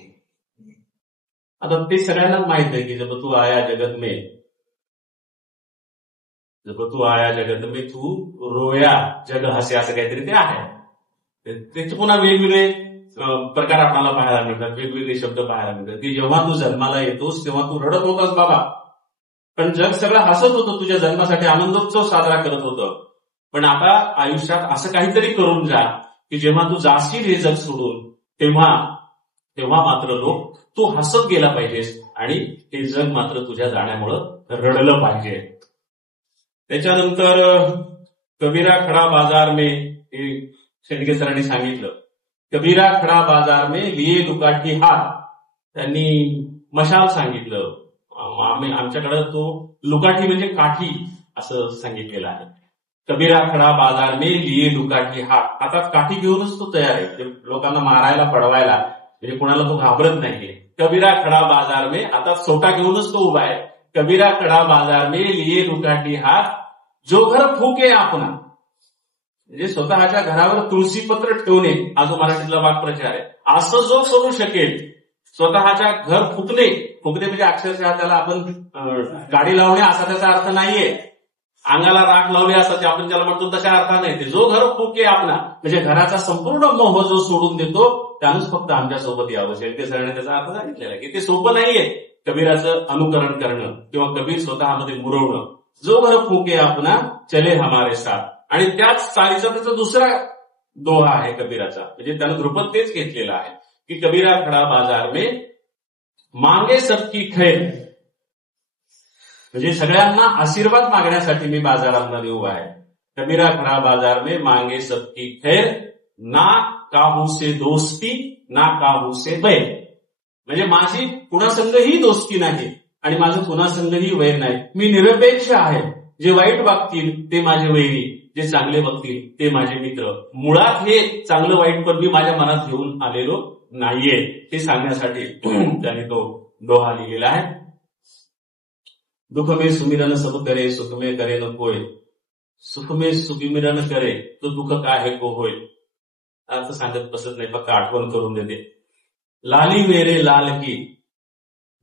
आता ते सगळ्यांनाच माहित आहे की जब तू आया जगत में, जब तू आया जगत में तू रोया जग हसे, असं काहीतरी ते आहे. त्याचे पुन्हा वेगवेगळे प्रकार आपल्याला पाहायला मिळतात, वेगवेगळे शब्द पाहायला मिळतात की जेव्हा तू जन्माला येतोस तेव्हा तू रडत होतास बाबा, पण जग सगळं हसत होतं, तुझ्या जन्मासाठी आनंदोत्सव साजरा करत होतं. पण आता आयुष्यात असं काहीतरी करून जा की जेव्हा तू जाशील हे जग सोडून तेव्हा मात्र लोक तू हसत गेला पाहिजेस आणि हे जग मात्र तुझ्या जाण्यामुळं रडलं पाहिजे. त्याच्यानंतर कबीरा खडा बाजार में, शेंडगे सरांनी सांगितलं, कबीरा खडा बाजार में लिए दुकाठी हात, त्यांनी मशाल सांगितलं. आमच्याकडे तो लुकाठी म्हणजे काठी असं सांगितलेलं आहे. कबीरा खडा बाजार में लिए दुकाठी हात, आता काठी घेऊनच तो तयार आहे, लोकांना मारायला पडवायला, म्हणजे कोणाला तो घाबरत नाहीये. कबीरा खडा बाजार में, आता सोटा घेऊनच तो उभा आहे. कबीरा खडा बाजार में लिए दुकाठी हात, जो घर फुके आपणा, म्हणजे स्वतःच्या घरावर तुळशीपत्र ठेवणे हा जो मराठीतला वाक्प्रचार आहे. असं जो करू शकेल, स्वतःच्या घर फुकणे म्हणजे अक्षरशः त्याला आपण गाडी लावणे असा त्याचा अर्थ नाहीये, अंगाला राख लावणे असं आपण ज्याला म्हणतो तशा अर्था नाही. ते जो घर फुके आपणा म्हणजे घराचा संपूर्ण मोह जो सोडून देतो त्यानंच फक्त आमच्यासोबत यावं. शेळके सरांनी त्याचा अर्थ सांगितलेला आहे की ते सोपं नाहीये कबीराचं अनुकरण करणं किंवा कबीर स्वतःमध्ये मुरवणं. जो घर फुके आपणा चले हमारे साथ, आणि त्याच चालीचा त्याचा दुसरा दोहा आहे कबीराचा, म्हणजे त्यानं ध्रुपद तेच घेतलेला आहे की कबीरा खडा बाजार में मांगे सबकी खैर, म्हणजे सगळ्यांना आशीर्वाद मागण्यासाठी मी बाजारामध्ये उभा आहे. कबीरा खडा बाजार में मांगे सबकी खैर, ना काहू से दोस्ती ना काहू से बैर, म्हणजे माझी कुणासंगही दोस्ती नाही आणि माझं कुणासंगही वैर नाही. मी निरपेक्ष आहे, जे वाईट वागतील ते माझे वैरी, जे चांगले बघतील ते माझे मित्र. मुळात हे चांगलं वाईट पण मी माझ्या मनात घेऊन आलेलो नाहीये, हे सांगण्यासाठी त्याने तो दोहा लिहिलेला आहे. दुःख में सुमिरन सब करे, सुख में करे न कोय, सुख में सुमिरन करे तो दुःख काय है को होय. अर्थ सांगत बसत नाही, फक्त आठवण करून देते. लाली मेरे लाल की,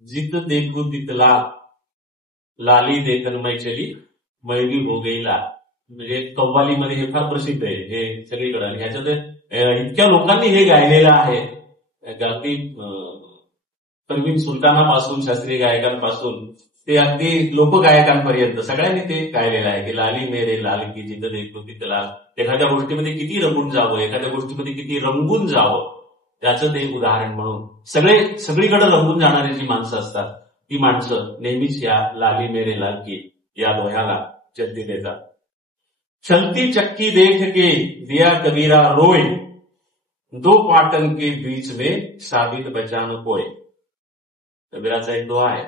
जित देखू तितला, लाली देखन मैचली, मैली हो गई लाल. म्हणजे कव्वालीमध्ये हे फार प्रसिद्ध आहे, हे सगळीकडे. आणि ह्याच्यात इतक्या लोकांनी हे गायलेलं आहे. अगदी परवीन सुलतानापासून, शास्त्रीय गायकांपासून ते अगदी लोकगायकांपर्यंत सगळ्यांनी ते गायलेलं आहे की लाली मेरे लाल की जित देखो तित लाल. एखाद्या गोष्टीमध्ये किती रमून जावं, एखाद्या गोष्टीमध्ये किती रंगून जावं, त्याचं ते एक उदाहरण म्हणून सगळीकडे रंगून जाणारी जी माणसं असतात ती माणसं नेहमीच या लाली मेरे लाल की या दोह्याला जल्दी देतात. चलती चक्की देख के दिया कबीरा रोय, दो पाटन के बीच में साबित बचान कोय. कबीराचा एक दोहा आहे.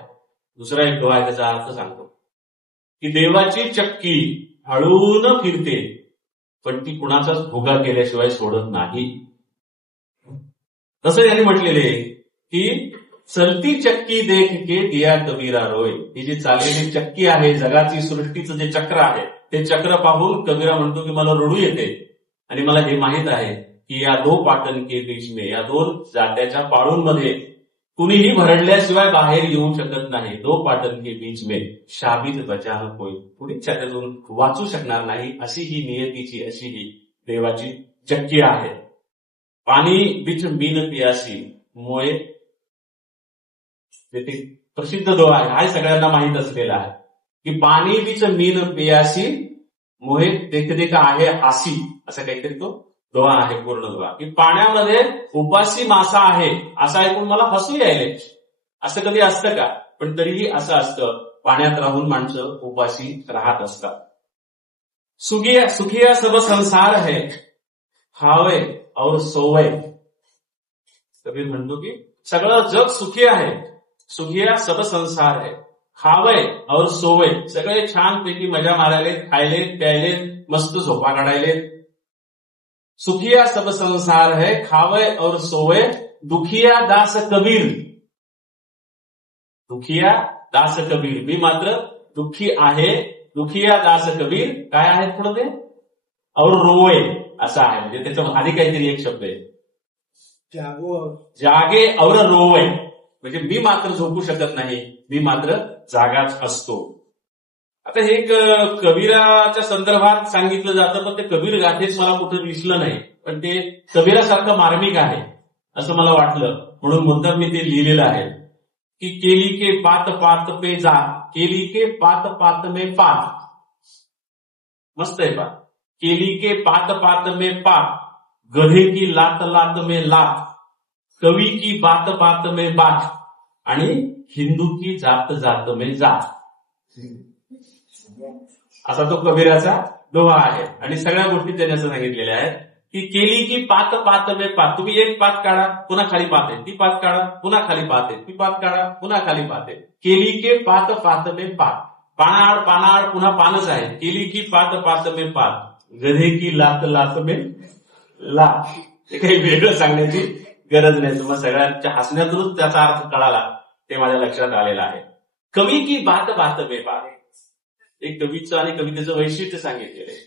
दुसरा एक दोहा आहे, त्याचा अर्थ सांगतो की देवाची चक्की हळून फिरते, पण ती कुणाचाच भुगा केल्याशिवाय सोडत नाही. तसं यांनी म्हटलेले की चलती चक्की देख के दिया कबीरा रोय. ही जी चाललेली चक्की आहे, जगाची सृष्टीचं जे चक्र आहे, ते चक्र पाहून कबीरा म्हणतो की मला रडू येते. आणि मला हे माहित आहे की या दो पाटन के बीच में, या दोन जात्याच्या पाळूंमध्ये कुणीही भरडल्याशिवाय बाहेर येऊ शकत नाही. दो पाटन के बीच में शाबित बचाव कोई, कुणीच त्यातून वाचू शकणार नाही. अशी ही नियतीची, अशी ही देवाची चक्की आहे. पाणी बिच मीन पियासी मोये, ते प्रसिद्ध दोहा आहे, हा सगळ्यांना माहीत असलेला आहे की पाणी बिच मीन पियासी मोहे देख देख आहे आसी, असा काहीतरी तो दोहा आहे, पूर्ण दोहा. की पाण्यामध्ये उपासी मासा आहे असं ऐकून मला हसू यायले. असं कधी असतं का? पण तरीही असं असतं, पाण्यात राहून माणसं उपासी राहत असतात. सुखिया सब संसार है, खावे और सोवे. कबीर म्हणतो की सगळं जग सुखी आहे. सुखिया सब संसार है, खावे और सोवे. सगळे छानपैकी मजा मारायले, खायले प्यायले, मस्त झोपा काढायले. सुखिया सब संसार है, खावे और सोवे, दुखिया दास कबीर. दुखिया दास कबीर, मी मात्र दुःखी आहे. दुखिया दास कबीर काय आहे थोडं ते, और रोवे असं आहे. म्हणजे त्याच्या आधी काहीतरी एक शब्द आहे, जागे और रोवे. म्हणजे मी मात्र झोपू शकत नाही, मी मात्र जागाच असतो. आता हे कबीराच्या संदर्भात सांगितलं जातं, पण ते कबीर गाथेच मला कुठं दिसलं नाही. पण ते कबीरासारखं मार्मिक आहे असं मला वाटलं, म्हणून मुद्दाम मी ते लिहिलेलं आहे की केली के पात पात पे जा, केली के पात पात में पात. मस्त आहे पा. केली के पात पात में पात, गधे की लात लात में लात, कवी की बात बात में बात, आणि हिंदू की जात जात में जात. असा तो कबीराचा दोहा आहे. आणि सगळ्या गोष्टी त्याने असं सांगितलेल्या आहेत की केली की पात पात में पात. तुम्ही एक पात काढा, पुन्हा खाली पात आहे, ती पात काढा, पुन्हा खाली पात आहे, ती पात काढा, पुन्हा खाली पात आहे. केली के पात पात में पात. पानाआड पानाआड पुन्हा पानच आहे. केली की पात पात में पात, गधे की लात लात में लात. हे काही वेगळं सांगण्याची गरज नाही. तुम्हाला सगळ्यांच्या हसण्यातूनच त्याचा अर्थ कळाला, ते माझ्या लक्षात आलेलं आहे. कवी की बात बात में बात. एक कवीचं आणि कवितेचं वैशिष्ट्य सांगितलेलं आहे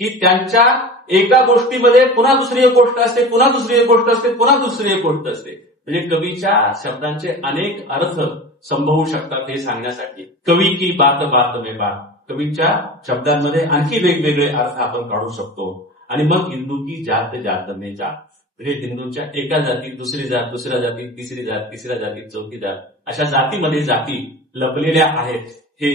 की त्यांच्या एका गोष्टीमध्ये पुन्हा दुसरी एक गोष्ट असते, पुन्हा दुसरी एक गोष्ट असते, पुन्हा दुसरी एक गोष्ट असते. म्हणजे कवीच्या शब्दांचे अनेक अर्थ संभवू शकतात हे सांगण्यासाठी. कवी की बात बात में बात. कवीच्या शब्दांमध्ये आणखी वेगवेगळे अर्थ आपण काढू शकतो. आणि मग हिंदू की जात जात में जात. म्हणजे हिंदूंच्या एका जातीत दुसरी जात, दुसऱ्या जातीत तिसरी जात, तिसऱ्या जातीत चौथी जात, अशा जातीमध्ये जाती लपलेल्या आहेत. हे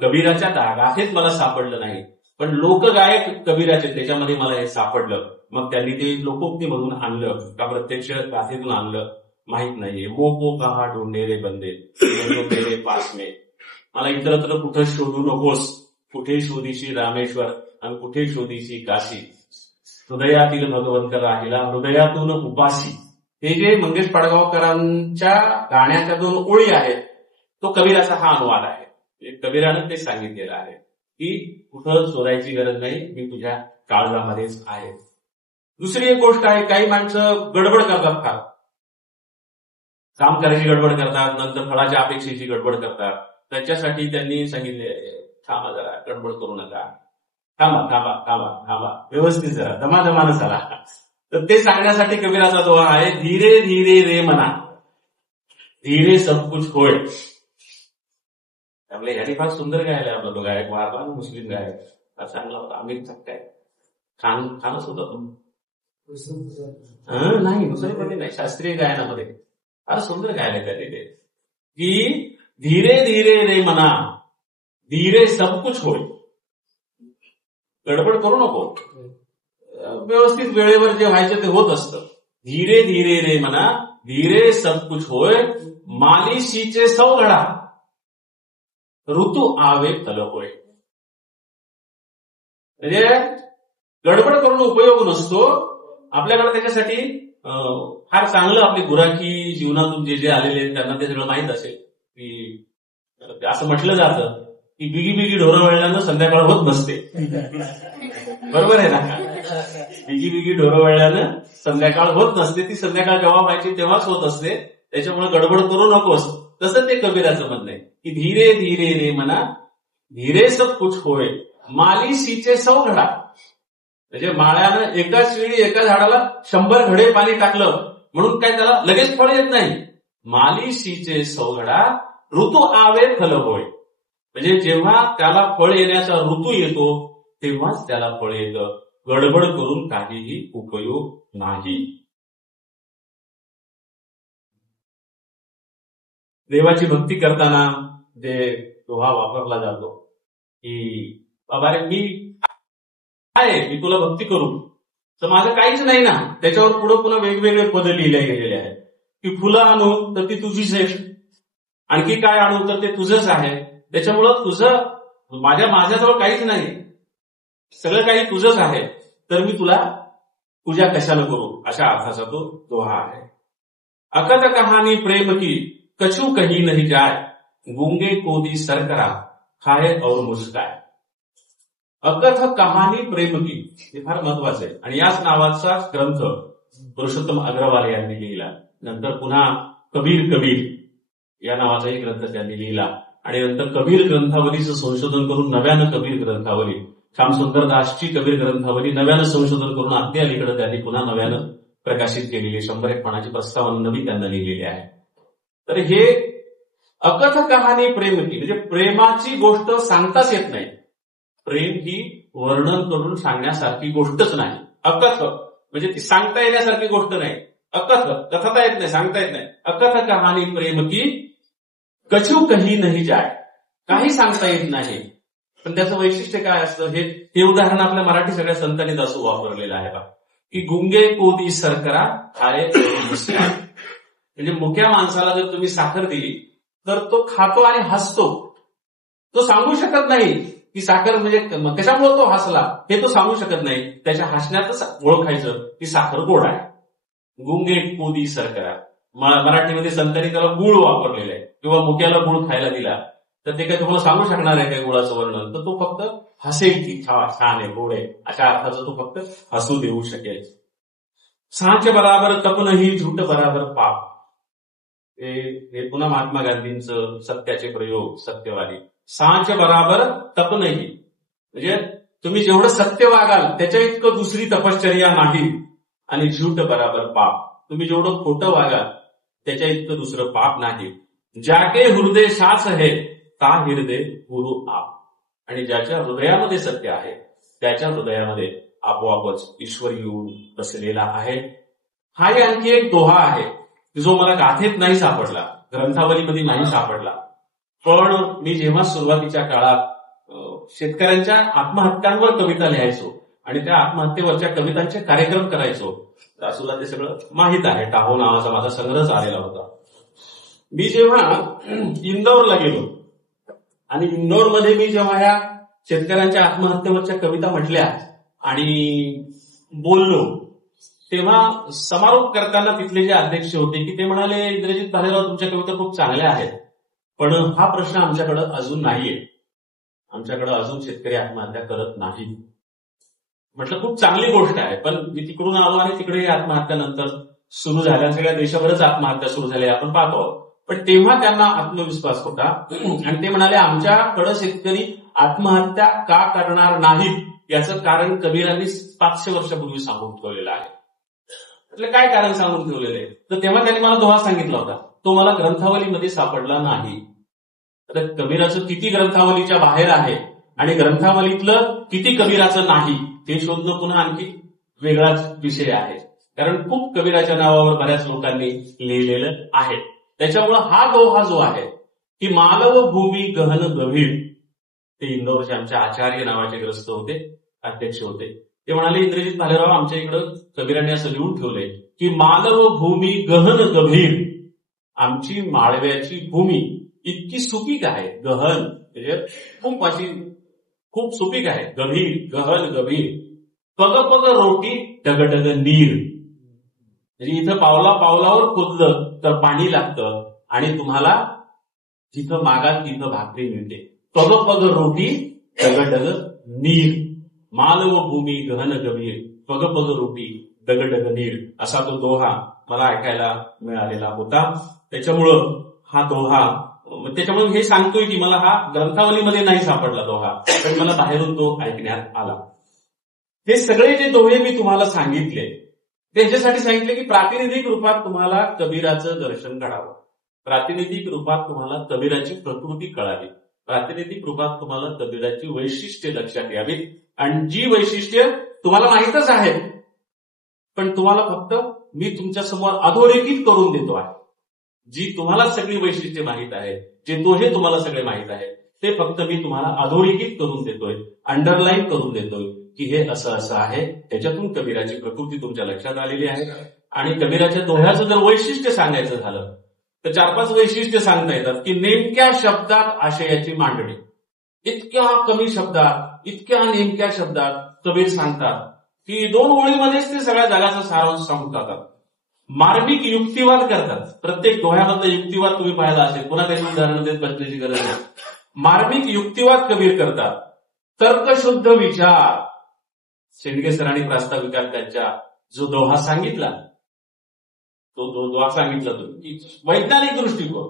कबीराच्या गाथेत मला सापडलं नाही, पण लोकगायक कबीराचे त्याच्यामध्ये मला हे सापडलं. मग त्यांनी ते लोकोक्ती म्हणून आणलं का प्रत्यक्ष गाथेतून आणलं माहित नाहीये. मोको कहा ढूंढे रे बंदे मेरे पास में. मला इतरत्र कुठं शोधू नकोस. कुठे शोधीशी रामेश्वर आणि कुठे शोधीशी काशी. हृदयातील भगवंत राहिला हृदयातून उपासी. हे जे मंगेश पाडगावकरांच्या गाण्याच्या 2 ओळी आहेत, तो कबीराचा हा अनुवाद आहे. कबीरानं ते सांगितलेलं आहे की कुठं शोधायची गरज नाही, मी तुझ्या काळजामध्येच आहे. दुसरी एक गोष्ट आहे, काही माणसं गडबड करतात का, काम करायची गडबड करतात, नंतर फळाच्या अपेक्षेची गडबड करतात. त्याच्यासाठी त्यांनी सांगितले थांबा जरा, गडबड करू नका, थांबा थांबा थांबा थांबा, व्यवस्थित जरा दमादमानं चला. तर ते सांगण्यासाठी कबीराचा दोहा आहे, धीरे धीरे रे मना. धीरे सब कुछ होय. आपल्या ह्याने फार सुंदर गायला आपला तो गायक वारला ना, मुस्लिम गायक, फार चांगला होता. आमिर काय खानच होता तो. नाही मुसलमानी नाही, शास्त्रीय गायनामध्ये फार सुंदर गायला त्याने की धीरे धीरे रे मना, धीरे सब कुछ होय. गडबड करू नको, व्यवस्थित वेळेवर जे व्हायचं ते होत असतं. धीरे धीरे रे मना, धीरे सब कुछ होय. मालिशीचे सौघडा, ऋतू आवे तल होय. म्हणजे गडबड करून उपयोग नसतो. आपल्याकडे त्याच्यासाठी फार चांगलं आपली गुराखी जीवनातून जे जे आलेले आहेत त्यांना ते सगळं माहित असेल की असं म्हटलं जातं की बिगी बिगी ढोरं वळल्यानं संध्याकाळ होत नसते. बरोबर आहे ना? बिगी बिगी ढोरं वळल्यानं संध्याकाळ होत नसते. ती संध्याकाळ जेव्हा व्हायची तेव्हाच होत असते. त्याच्यामुळे गडबड करू नकोस. तसं ते कबीराचं म्हणणं आहे की धीरे धीरे रे मना, धीरे सब कुछ होय. मालिशीचे सौघडा, म्हणजे माळ्यानं एकाच वेळी एका झाडाला 100 घडे पाणी टाकलं म्हणून काय त्याला लगेच फळ येत नाही. मालिशीचे सौघडा, ऋतू आवे फल होय. म्हणजे जेव्हा त्याला फळ येण्याचा ऋतू येतो तेव्हाच त्याला फळ येतं. गडबड करून काहीही उपयोग नाही. देवाची भक्ती करताना जे दोहा वापरला जातो की बाबा रे मी मी तुला भक्ती करू तर माझं काहीच नाही ना. त्याच्यावर पुढे पुन्हा वेगवेगळे पद लिहिले गेलेले आहेत की फुलं आणू तर ती तुझीच आहे, आणखी काय आणू तर ते तुझंच आहे. त्याच्यामुळं तुझं माझ्याजवळ काहीच नाही, सगळं काही तुझंच आहे, तर मी तुला पूजा कशाला करू, अशा अर्थाचा तो दोहा आहे. अकथ कहानी प्रेम की कछु कही नहीं जाय, गूंगे को दी सरकरा खाए और मुस्काय. अकथ कहानी प्रेम की, हे फार महत्वाचं आहे. आणि याच नावाचा ग्रंथ पुरुषोत्तम अग्रवाल यांनी लिहिला. नंतर पुन्हा कबीर या नावाचाही ग्रंथ त्यांनी लिहिला. आणि नंतर कबीर ग्रंथावलीचं संशोधन करून नव्यानं कबीर ग्रंथावली, श्यामसुंदर दासची कबीर ग्रंथावली नव्यानं संशोधन करून अगदी अलीकडे त्यांनी पुन्हा नव्यानं प्रकाशित केलेली 101 पानाची प्रस्तावना नवी त्यांना लिहिलेली आहे. तर हे अकथ कहाणी प्रेम की, म्हणजे प्रेमाची गोष्ट सांगताच येत नाही. प्रेम ही वर्णन करून सांगण्यासारखी गोष्टच नाही. अकथ म्हणजे ती सांगता येण्यासारखी गोष्ट नाही. अकथ कथता येत नाही, सांगता येत नाही. अकथ कहाणी प्रेम की कछु कही नाही जाय, काही सांगता येत नाही. पण त्याचं वैशिष्ट्य काय असतं हे उदाहरण आपल्या मराठी सगळ्या संतांनी असं वापरलेलं आहे बा की गुंगे कोदी सरकरा खाए. म्हणजे मुक्या माणसाला जर तुम्ही साखर दिली तर तो खातो आणि हसतो. तो सांगू शकत नाही की साखर म्हणजे कशामुळे तो हसला हे तो सांगू शकत नाही. त्याच्या हसण्यातच ओळखायचं की साखर गोड आहे. गुंगे कोदी सरकरा, मराठीमध्ये संतांनी त्याला गुळ वापरलेला आहे. किंवा मुक्याला गुळ खायला दिला तर ते काय तुम्हाला सांगू शकणार आहे काय गुळाचं वर्णन, तर तो फक्त हसेल की छान आहे, गोड आहे, अशा अर्थाचं तो फक्त हसू देऊ शकेल. सांच बराबर तप नाही, झूट बराबर पाप. हे पुन्हा महात्मा गांधींचं सत्याचे प्रयोग, सत्यवादी. सांच बराबर तप नाही, म्हणजे तुम्ही जेवढं सत्य वागाल त्याच्या इतकं दुसरी तपश्चर्या नाही. आणि झूट बराबर पाप, तुम्ही जेवढं खोटं वागाल त्याच्या इतकं दुसरं पाप नाही. ज्याके हृदय शास है ता हृदय गुरु आप. आणि ज्याच्या हृदयामध्ये सत्य आहे त्याच्या हृदयामध्ये आपोआपच ईश्वर येऊन बसलेला आहे. हाही आणखी एक दोहा आहे जो मला गाथेत नाही सापडला, ग्रंथावलीमध्ये नाही सापडला. पण मी जेव्हा सुरुवातीच्या काळात शेतकऱ्यांच्या आत्महत्यांवर कविता लिहायचो आणि त्या आत्महत्येवरच्या कवितांचे कार्यक्रम करायचो, दासूला ते सगळं माहीत आहे. टाहो नावाचा माझा संग्रह आलेला होता. मी जेव्हा इंदौरला गेलो आणि इंदौरमध्ये मी जेव्हा ह्या शेतकऱ्यांच्या आत्महत्येवरच्या कविता म्हटल्या आणि बोललो, तेव्हा समारोप करताना तिथले जे अध्यक्ष होते की ते म्हणाले, इंद्रजित भालेराव तुमच्या कविता खूप चांगल्या आहेत, पण हा प्रश्न आमच्याकडे अजून नाहीये, आमच्याकडे अजून शेतकरी आत्महत्या करत नाही. म्हटलं खूप चांगली गोष्ट आहे, पण मी तिकडून आलो आणि तिकडे आत्महत्या नंतर सुरू झाल्या, सगळ्या देशाभरच आत्महत्या सुरू झाल्या आपण पाहतो. पण तेव्हा त्यांना आत्मविश्वास होता आणि ते म्हणाले आमच्याकडे शेतकरी आत्महत्या का करणार नाहीत याचं कारण कबीरांनी 500 वर्षापूर्वी सांगून ठेवलेलं आहे. म्हटलं काय कारण सांगून ठेवलेलं आहे, तर तेव्हा त्यांनी मला दोहा सांगितला होता तो मला ग्रंथावलीमध्ये सापडला नाही. तर कबीराचं किती ग्रंथावलीच्या बाहेर आहे आणि ग्रंथावलीतलं किती कबीराचं नाही ते शोधणं पुन्हा आणखी वेगळाच विषय आहे. कारण खूप कबीराच्या नावावर बऱ्याच लोकांनी लिहिलेलं आहे. त्याच्यामुळं हा दोहा जो आहे की मालव भूमी गहन गभीर, ते इंदोरचे आमच्या आचार्य नावाचे ग्रस्त होते, अध्यक्ष होते. ते म्हणाले, इंद्रजित भालेराव, आमच्या इकडं कबीरांनी असं लिहून ठेवलंय की मालव भूमी गहन गभीर, आमची माळव्याची भूमी इतकी सुपीक आहे. गहन म्हणजे खूप अशी खूप सुपीक आहे. गभीर, गहन गभीर. पग पग रोटी डगडग नीर, म्हणजे इथं पावला पावलावर खोदलं तर पाणी लागतं आणि तुम्हाला जिथं मागाल तिथं भाकरी मिळते. पग पग रोटी डगडग नीर, मालव भूमी गहन गभीर, पग पग रोटी डगडग नीर, असा तो दोहा मला ऐकायला मिळालेला होता. त्याच्यामुळं हा दोहा, त्याच्यामुळे हे सांगतोय की मला हा ग्रंथावलीमध्ये नाही सापडला दोहा, पण मला बाहेरून तो ऐकण्यात आला. हे सगळे जे दोहे मी तुम्हाला सांगितले त्याच्यासाठी सांगितले की प्रातिनिधिक रूपात तुम्हाला कबीराचं दर्शन घडावं, प्रातिनिधिक रूपात तुम्हाला कबीराची प्रकृती कळावी, प्रातिनिधिक रूपात तुम्हाला कबीराची वैशिष्ट्ये लक्षात यावीत. आणि जी वैशिष्ट्ये तुम्हाला माहीतच आहेत पण तुम्हाला फक्त मी तुमच्या समोर अधोरेखित करून देतो आहे. जी तुम्हाला सगळी वैशिष्ट्ये माहीत आहेत, जे दोहे तुम्हाला सगळे माहीत आहेत, ते फक्त मी तुम्हाला अधोरेखित करून देतोय, अंडरलाईन करून देतोय की हे असं असं आहे. त्याच्यातून कबीराची प्रकृती तुमच्या लक्षात आलेली आहे. आणि कबीराच्या दोह्याचं जर वैशिष्ट्य सांगायचं झालं तर 4-5 वैशिष्ट्य सांगता येतात की नेमक्या शब्दात आशयाची मांडणी, इतक्या कमी शब्दात, इतक्या नेमक्या शब्दात कबीर सांगतात की 2 ओळीमध्येच ते सगळ्या जगाचा सारांश सांगतात. मार्मिक युक्तिवाद करतात. प्रत्येक दोह्यामधला युक्तिवाद तुम्ही पाहिला असेल, पुन्हा काही उदाहरण देत बसण्याची गरज नाही. मार्मिक युक्तिवाद कबीर करतात. तर्कशुद्ध विचार, शेंडगे सरांनी प्रास्ताविकात त्यांच्या जो दोहा सांगितला, तो दोहा सांगितला की वैज्ञानिक दृष्टिकोन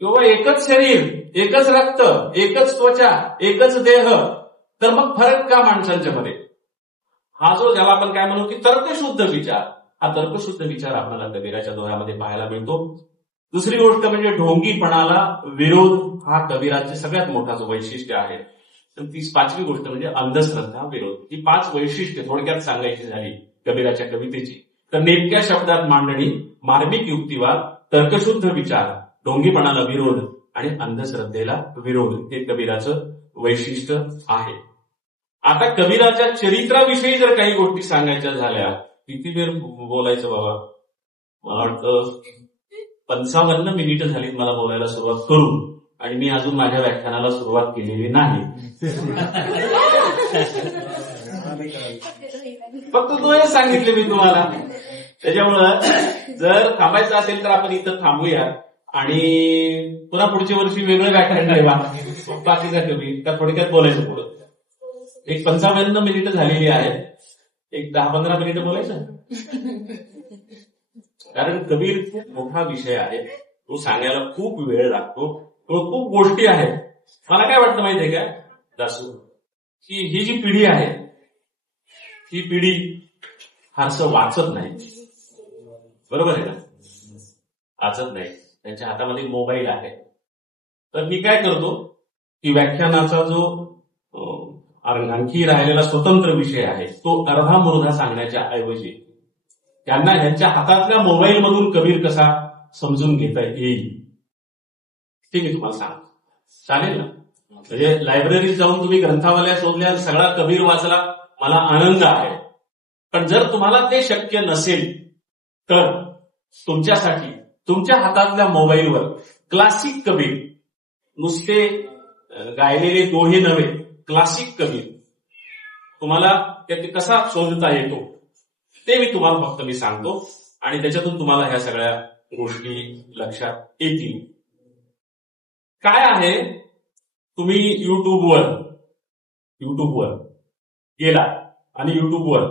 किंवा एकच शरीर, एकच रक्त, एकच त्वचा, एकच देह, तर मग फरक का माणसांच्या मध्ये? हा जो ज्याला आपण काय म्हणू की तर्कशुद्ध विचार, हा तर्कशुद्ध विचार आपल्याला कबीराच्या दोह्यामध्ये पाहायला मिळतो. दुसरी गोष्ट म्हणजे ढोंगीपणाला विरोध, हा कबीराचे सगळ्यात मोठा जो वैशिष्ट्य आहे. तर 5वी गोष्ट म्हणजे अंधश्रद्धा विरोध. ही 5 वैशिष्ट्ये थोडक्यात सांगायची झाली कबीराच्या कवितेची तर नेमक्या शब्दात मांडणी, मार्मिक युक्तिवाद, तर्कशुद्ध विचार, ढोंगीपणाला विरोध आणि अंधश्रद्धेला विरोध, हे कबीराचं वैशिष्ट्य आहे. आता कबीराच्या चरित्राविषयी जर काही गोष्टी सांगायच्या झाल्या, किती वेळ बोलायचं बाबा, मला वाटतं 55 मिनिटं झालीत मला बोलायला सुरुवात करून आणि मी अजून माझ्या व्याख्यानाला सुरुवात केलेली नाही. फक्त दोहे सांगितले मी तुम्हाला. त्याच्यामुळं जर थांबायचं असेल तर आपण इथं थांबूया आणि पुन्हा पुढच्या वर्षी वेगळं व्याख्यान ठेवा बाकीचा कमी, तर थोडक्यात बोलायचं पुढं. एक 55 मिनिटं झालेली आहेत, एक 10-15 मिनिटं बोलायचं. कारण कबीर खूप मोठा विषय आहे, तो सांगायला खूप वेळ लागतो, तो खूप गोष्टी आहेत. मला काय वाटतं माहितीये का दासू, की ही जी पिढी आहे ही पिढी फारसं वाचत नाही, बरोबर आहे ना? वाचत नाही, त्यांच्या हातामध्ये मोबाईल आहे. तर मी काय करतो की व्याख्यानाचा जो आणखी राहिलेला स्वतंत्र विषय आहे तो अर्धा मुर्धा सांगण्याच्या ऐवजी त्यांना ह्यांच्या हातातल्या मोबाईल मधून कबीर कसा समजून घेता येईल ते मी तुम्हाला सांग, चालेल ना? म्हणजे लायब्ररीत जाऊन तुम्ही ग्रंथावल्या शोधल्या, सगळा कबीर वाचला, मला आनंद आहे. पण जर तुम्हाला ते शक्य नसेल तर तुमच्यासाठी तुमच्या हातातल्या मोबाईलवर क्लासिक कबीर, नुसते गायलेले दोहे नव्हे, क्लासिक कबीर तुम्हाला ते कसा शोधता येतो ते मी तुम्हाला फक्त मी सांगतो आणि त्याच्यातून तुम्हाला ह्या सगळ्या गोष्टी लक्षात येतील. काय आहे, तुम्ही युट्यूबवर गेला आणि युट्यूबवर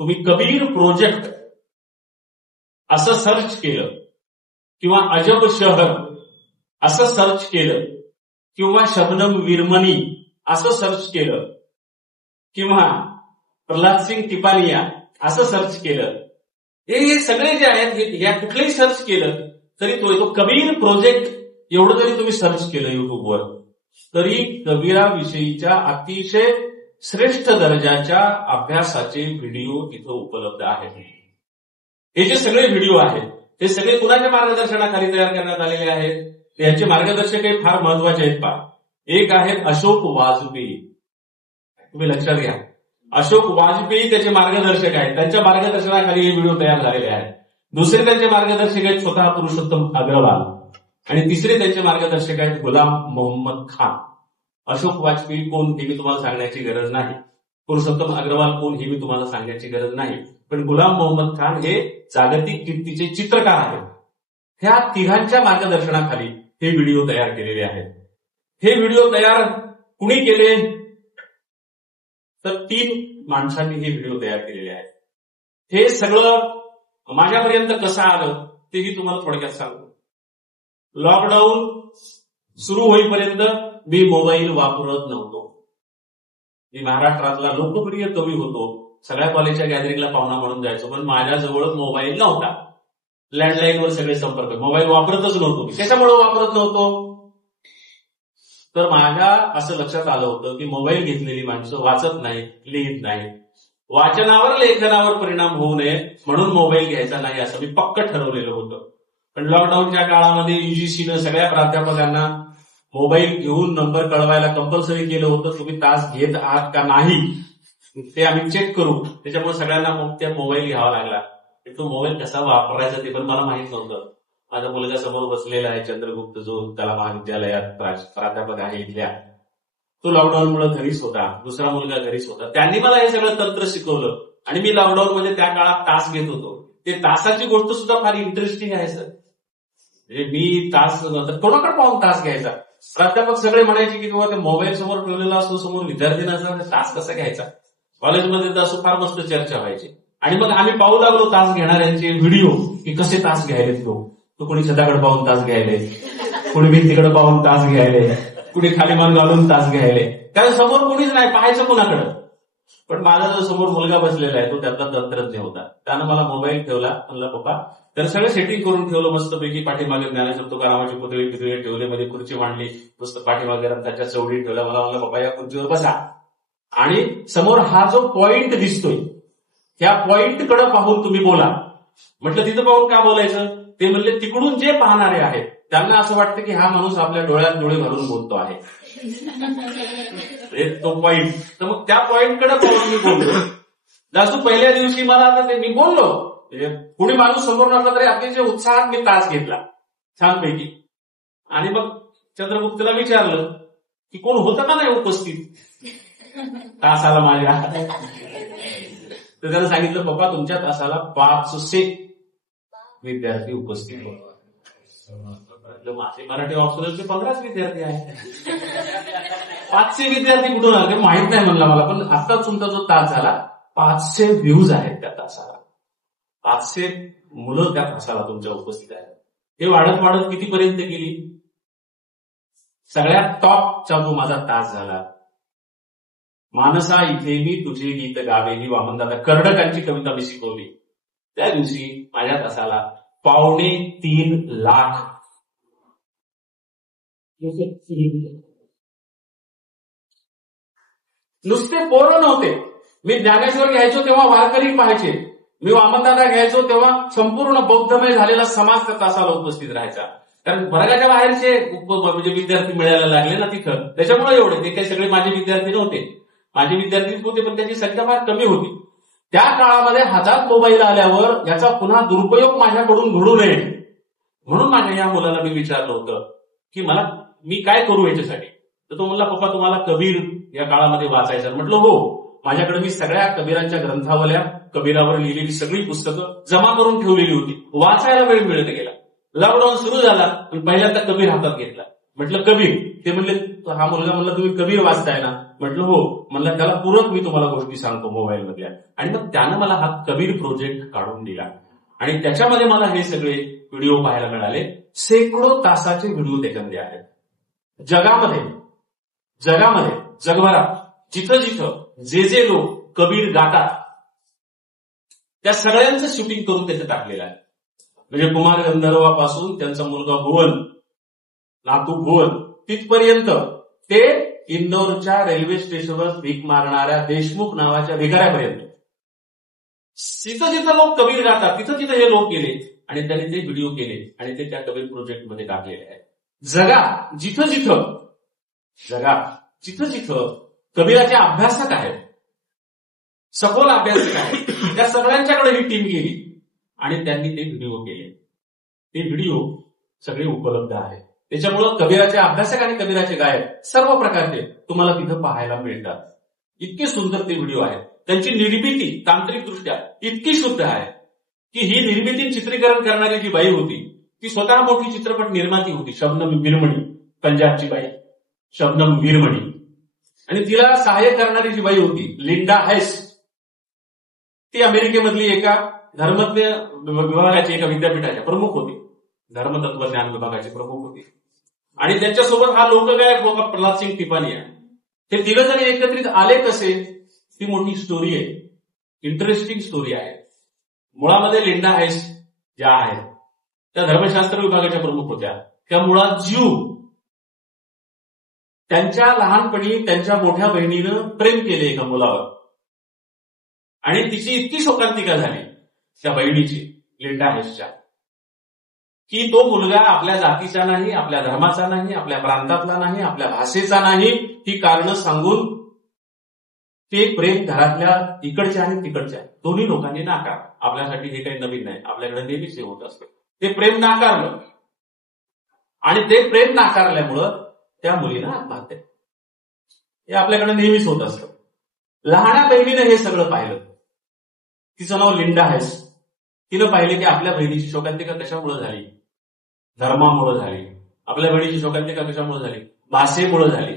तुम्ही कबीर प्रोजेक्ट असं सर्च केलं किंवा अजब शहर असं सर्च केलं किंवा शबनम विरमणी असं सर्च केलं किंवा प्रल्हाद सिंग टिपानिया असं सर्च केलं हे सगळे जे आहेत या कुठलेही सर्च केलं तरी तो कबीर प्रोजेक्ट एवढं जरी तुम्ही सर्च केलं युट्यूबवर तरी कबीराविषयीच्या अतिशय श्रेष्ठ दर्जाच्या अभ्यासाचे व्हिडिओ तिथं उपलब्ध आहेत. हे जे सगळे व्हिडिओ आहेत ते सगळे कुणाच्या मार्गदर्शनाखाली तयार करण्यात आलेले आहेत? याचे मार्गदर्शक हे फार महत्वाचे आहेत. पहा, एक आहेत अशोक वाजपेयी. तुम्ही लक्षात घ्या, अशोक वाजपेयी त्याचे मार्गदर्शक आहेत. त्यांच्या मार्गदर्शनाखाली हे व्हिडिओ तयार झालेले आहेत. दुसरे त्यांचे मार्गदर्शक आहेत स्वतः पुरुषोत्तम अग्रवाल आणि तिसरे त्यांचे मार्गदर्शक आहेत गुलाम मोहम्मद खान. अशोक वाजपेयी कोण हे मी तुम्हाला सांगण्याची गरज नाही, पुरुषोत्तम अग्रवाल कोण हे मी तुम्हाला सांगण्याची गरज नाही, पण गुलाम मोहम्मद खान हे जागतिक कीर्तीचे चित्रकार आहेत. ह्या तिघांच्या मार्गदर्शनाखाली हे व्हिडिओ तयार केलेले आहेत. हे व्हिडिओ तयार कुणी केले तर 3 माणसांनी हे व्हिडिओ तयार केलेले आहेत. हे सगळं माझ्यापर्यंत कसं आलं तेही तुम्हाला थोडक्यात सांगतो. लॉकडाऊन सुरू होईपर्यंत मी मोबाईल वापरत नव्हतो. मी महाराष्ट्रातला लोकप्रिय कवी होतो, सगळ्या कॉलेजच्या गॅदरिंगला पाहुणा म्हणून जायचो, पण माझ्याजवळ मोबाईल नव्हता. लँडलाईनवर सगळे संपर्क, मोबाईल वापरतच नव्हतो. कशामुळे वापरत नव्हतो तर माझ्या असं लक्षात आलं होतं की मोबाईल घेतलेली माणसं वाचत नाहीत, लिहित नाहीत. वाचनावर लेखनावर परिणाम होऊ नये म्हणून मोबाईल घ्यायचा नाही असं मी पक्क ठरवलेलं होतं. पण लॉकडाऊनच्या काळामध्ये युजीसीनं सगळ्या प्राध्यापकांना मोबाईल घेऊन नंबर कळवायला कंपल्सरी केलं होतं. तुम्ही तास घेत आहात का नाही ते आम्ही चेक करू. त्याच्यामुळे सगळ्यांना त्या मोबाईल घ्यावा लागला. तो मोबाईल कसा वापरायचा ते पण मला माहित नव्हतं. माझा मुलगा समोर बसलेला आहे चंद्रगुप्त, जो त्याला महाविद्यालयात प्राध्यापक आहे इथल्या, तो लॉकडाऊनमुळे घरीच होता. दुसरा मुलगा घरीच होता. त्यांनी मला हे सगळं तंत्र शिकवलं आणि मी लॉकडाऊनमध्ये त्या काळात तास घेत होतो. ते तासाची गोष्ट सुद्धा फार इंटरेस्टिंग आहे सर. म्हणजे मी तास कोणाकडे पाहून तास घ्यायचा. प्राध्यापक सगळे म्हणायचे की बाबा ते मोबाईल समोर ठेवलेला असतो, समोर विद्यार्थी नसताना तास कसा घ्यायचा. कॉलेजमध्ये तर असं फार मस्त चर्चा व्हायची. आणि मग आम्ही पाहू लागलो तास घेणाऱ्यांचे व्हिडिओ की कसे तास घ्यायलेत लोक. तो कोणी छताकडे पाहून तास घ्यायले, कोणी भिंतीकडे पाहून तास घ्यायले, कुणी खाली मान घालून तास घ्यायले. कारण समोर कोणीच नाही, पाहायचं कोणाकडं. पण माझा जो समोर मुलगा बसलेला आहे तो त्यातला तंत्रज्ञ होता. त्यानं मला मोबाईल ठेवला. म्हणलं पप्पा, त्यानं सगळं सेटिंग करून ठेवलं मस्तपैकी. पाठीमागे ज्ञानेश्वर तुकारामाची पुतळे ठेवले, मध्ये खुर्ची मांडली, मस्त पाठीमागे रथाच्या चवडी ठेवल्या. मला म्हणलं पप्पा या खुर्चीवर बसा आणि समोर हा जो पॉइंट दिसतोय ह्या पॉइंटकडे पाहून तुम्ही बोला. म्हटलं तिथं पाहून का बोलायचं. ते म्हणले तिकडून जे पाहणारे आहेत त्यांना असं वाटतं की हा माणूस आपल्या डोळ्यात डोळे घालून बोलतो आहे. तो पॉइंट, तर मग त्या पॉइंटकडे पाहून मी बोललो. जास्त पहिल्या दिवशी मला आता मी बोललो, कुणी माणूस समोर नसला तरी अतिशय उत्साहात मी तास घेतला छानपैकी. आणि मग चंद्रगुप्तला विचारलं की कोण होतं का नाही उपस्थित तासाला माझ्या. तर त्यानं सांगितलं पप्पा तुमच्या तासाला 500 विद्यार्थी उपस्थित होते. माझे मराठी ऑक्सफर्डचे 15च विद्यार्थी आहेत. 500 विद्यार्थी कुठून आले माहित नाही म्हणला मला. पण आताच तुमचा जो तास झाला 500 व्ह्यूज आहेत त्या तासाला. 500 मुलं त्या तासाला तुमच्या उपस्थित आहेत. हे वाढत वाढत कितीपर्यंत गेली. सगळ्यात टॉपचा जो माझा तास झाला, मानसा इथे मी तुझे गीत गावे ही वामनदादा कर्डकांची कविता मी शिकवली. त्या दिवशी माझ्या तासाला 2.25 लाख नुसते पोरं नव्हते. मी ज्ञानेश्वर घ्यायचो तेव्हा वारकरी पाहायचे. मी वामनदादा घ्यायचो तेव्हा संपूर्ण बौद्धमय झालेला समाज त्या तासाला उपस्थित राहायचा. कारण वर्गाच्या बाहेरचे म्हणजे विद्यार्थी मिळायला लागले ना तिथं, त्याच्यामुळे एवढे. ते काही सगळे माझे विद्यार्थी नव्हते, माझे विद्यार्थीच होते, पण त्याची संख्या फार कमी होती. त्या काळामध्ये हातात मोबाईल आल्यावर याचा पुन्हा दुरुपयोग माझ्याकडून घडू नये म्हणून माझ्या या मुलाला मी विचारलं होतं की मी काय करू याच्यासाठी. तर तो म्हणला पप्पा तुम्हाला कबीर या काळामध्ये वाचायचं. म्हटलं हो. माझ्याकडे मी सगळ्या कबीरांच्या ग्रंथावल्या, कबीरावर लिहिलेली सगळी पुस्तकं जमा करून ठेवलेली होती. वाचायला वेळ मिळत गेला. लॉकडाऊन सुरू झाला पण पहिल्यांदा कबीर हातात घेतला. म्हटलं कबीर. ते म्हणले हा मुलगा म्हणला तुम्ही कबीर वाचताय ना. म्हटलं हो. म्हणलं त्याला पूरक मी तुम्हाला गोष्टी सांगतो मोबाईल मधल्या. आणि मग त्यानं मला हा कबीर प्रोजेक्ट काढून दिला आणि त्याच्यामध्ये मला हे सगळे व्हिडिओ पाहायला मिळाले. शेकडो तासाचे व्हिडिओ त्याच्यामध्ये आहेत. जगामध्ये जगभरात जिथं जिथं जे लोक कबीर गातात त्या सगळ्यांचं शूटिंग करून त्याचं टाकलेलं आहे. म्हणजे कुमार गंधर्वापासून त्यांचा मुलगा भुवन, नातू भुवन, तिथपर्यंत ते इंदोरच्या रेल्वे स्टेशनवर भीक मारणाऱ्या देशमुख नावाच्या भिकाऱ्यापर्यंत, जिथं जिथं लोक कबीर गातात तिथं तिथं हे लोक गेले आणि त्यांनी ते व्हिडिओ केले आणि ते त्या कबीर प्रोजेक्टमध्ये टाकलेले आहे. जगात जिथं जिथं कबीराचे अभ्यासक आहेत, सखोल अभ्यासक आहेत, त्या सगळ्यांच्याकडे ही टीम गेली आणि त्यांनी ते व्हिडिओ केले. ते व्हिडिओ सगळे उपलब्ध आहेत. त्याच्यामुळं कबीराचे अभ्यासक आणि कबीराचे गायक सर्व प्रकारचे तुम्हाला तिथं पाहायला मिळतात. इतके सुंदर ते व्हिडिओ आहेत. त्यांची निर्मिती तांत्रिकदृष्ट्या इतकी शुद्ध आहे की ही निर्मिती चित्रीकरण करणारी जी बाई होती ती स्वतः मोठी चित्रपट निर्माती होती, शबनम मीरमणी, पंजाबची बाई शबनम मीरमणी. आणि तिला सहाय्य करणारी जी बाई होती लिंडा हेस, ती अमेरिकेमधली एका धर्मज्ञ विभागाची, एका विद्यापीठाच्या प्रमुख होती, धर्मतत्वज्ञान विभागाची प्रमुख होती. आणि त्यांच्यासोबत हा लोकगायक होता प्रल्हाद सिंग टिपानिया. हे तिघ जण एकत्रित आले कसे, ती मोठी स्टोरी आहे, इंटरेस्टिंग स्टोरी आहे. मुळामध्ये लिंडा हेस ज्या आहेत त्या धर्मशास्त्र विभागाच्या प्रमुख होत्या. त्या मुळात ज्यू. त्यांच्या लहानपणी त्यांच्या मोठ्या बहिणीनं प्रेम केले एका मुलावर आणि तिची इतकी शोकांतिका झाली त्या बहिणीची, लिंडा हेसच्या, की तो मुलगा आपल्या जातीचा नाही, आपल्या धर्माचा नाही, आपल्या प्रांतातला नाही, आपल्या भाषेचा नाही, ही कारणं सांगून ते प्रेम घरातल्या इकडच्या आणि तिकडच्या दोन्ही लोकांनी नाकारलं. आपल्यासाठी हे काही नवीन नाही, आपल्याकडे नेहमीच हे होत असतं. ते प्रेम नाकारलं आणि ते प्रेम नाकारल्यामुळं त्या मुलीनं आत्महत्या, हे आपल्याकडे नेहमीच होत असतं. लहान्या बहिणीनं हे सगळं पाहिलं. तिचं नाव लिंडा हेस. तिनं पाहिलं की आपल्या बहिणीची शोकांतिका कशामुळे झाली, धर्मामुळे झाली. आपल्या बहिणीची शोकांतिका कशामुळे झाली, भाषेमुळे झाली.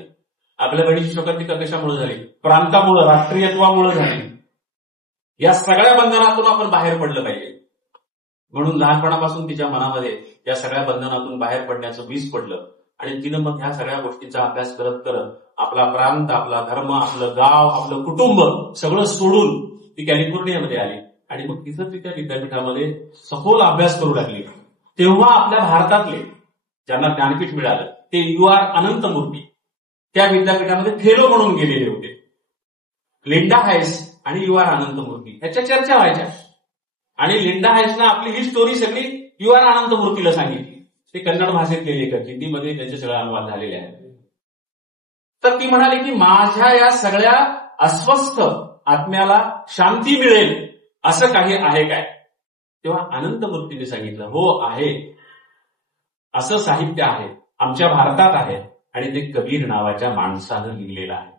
आपल्या बहिणीची शोकांतिका कशामुळे झाली, प्रांतामुळे, राष्ट्रीयत्वामुळे झाली. या सगळ्या बंधनातून आपण बाहेर पडलं पाहिजे. म्हणून लहानपणापासून तिच्या मनामध्ये या सगळ्या बंधनातून बाहेर पडण्याचं बीज पडलं आणि तिनं मग ह्या सगळ्या गोष्टींचा अभ्यास करत करत आपला प्रांत, आपला धर्म, आपलं गाव, आपलं कुटुंब सगळं सोडून ती कॅलिफोर्नियामध्ये आली आणि मग तिथं तिच्या विद्यापीठामध्ये सखोल अभ्यास करू लागली. तेव्हा आपल्या भारतातले ज्यांना ज्ञानपीठ मिळालं ते UR अनंतमूर्ती त्या विद्यापीठामध्ये फेलो म्हणून गेलेले होते. लिंडा हेस आणि UR अनंतमूर्ती ह्याच्या चर्चा व्हायच्या आणि लिंडा हेसनं आपली ही स्टोरी सगळी UR अनंतमूर्तीला सांगितली. ते कन्नड भाषेतले लेखक, हिंदीमध्ये त्यांचे सगळे अनुवाद झालेले आहेत. तर ती म्हणाली की माझ्या या सगळ्या अस्वस्थ आत्म्याला शांती मिळेल असं काही आहे काय. तेव्हा अनंतमूर्तीने सांगितलं, हो आहे, असं साहित्य आहे, आमच्या भारतात आहे आणि ते कबीर नावाच्या माणसानं लिहिलेलं आहे.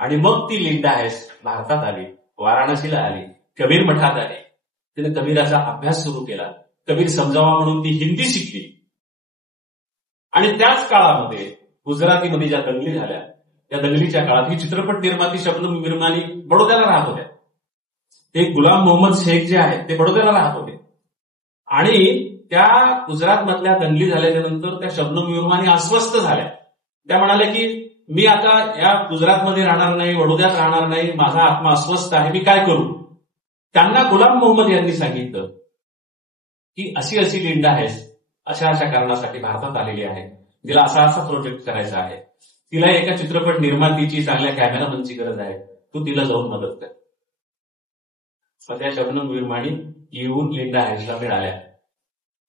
आणि मग ती लिंडा हेस भारतात आली, वाराणसीला आली, कबीर मठात आली. तिने कबीराचा अभ्यास सुरू केला. कबीर समजावा म्हणून ती हिंदी शिकली आणि त्याच काळामध्ये गुजरातीमध्ये ज्या दंगली झाल्या त्या दंगलीच्या काळात ही चित्रपट निर्माती शबनम मीरमणी बडोद्याला राहत होत्या. ते गुलाम मोहम्मद शेख जे आहेत ते बडोद्याला राहत होते आणि त्या गुजरातमधल्या दंगली झाल्याच्या नंतर त्या शबनम मीरमणी अस्वस्थ झाल्या. त्या म्हणाल्या की मी आता या गुजरातमध्ये राहणार नाही, वडोद्यात राहणार नाही, माझा आत्मा अस्वस्थ आहे, मी काय करू. त्यांना गुलाम मोहम्मद यांनी सांगितलं की अशी अशी लिंडा हेस अशा अशा कारणासाठी भारतात आलेली आहे, तिला असा असा प्रोजेक्ट करायचा आहे, तिला एका चित्रपट निर्मातीची, चांगल्या कॅमेरामनची गरज आहे, तू तिला जाऊन मदत कर. त्या शबनम मीरमणी येऊन लिंडा हेसला मिळाल्या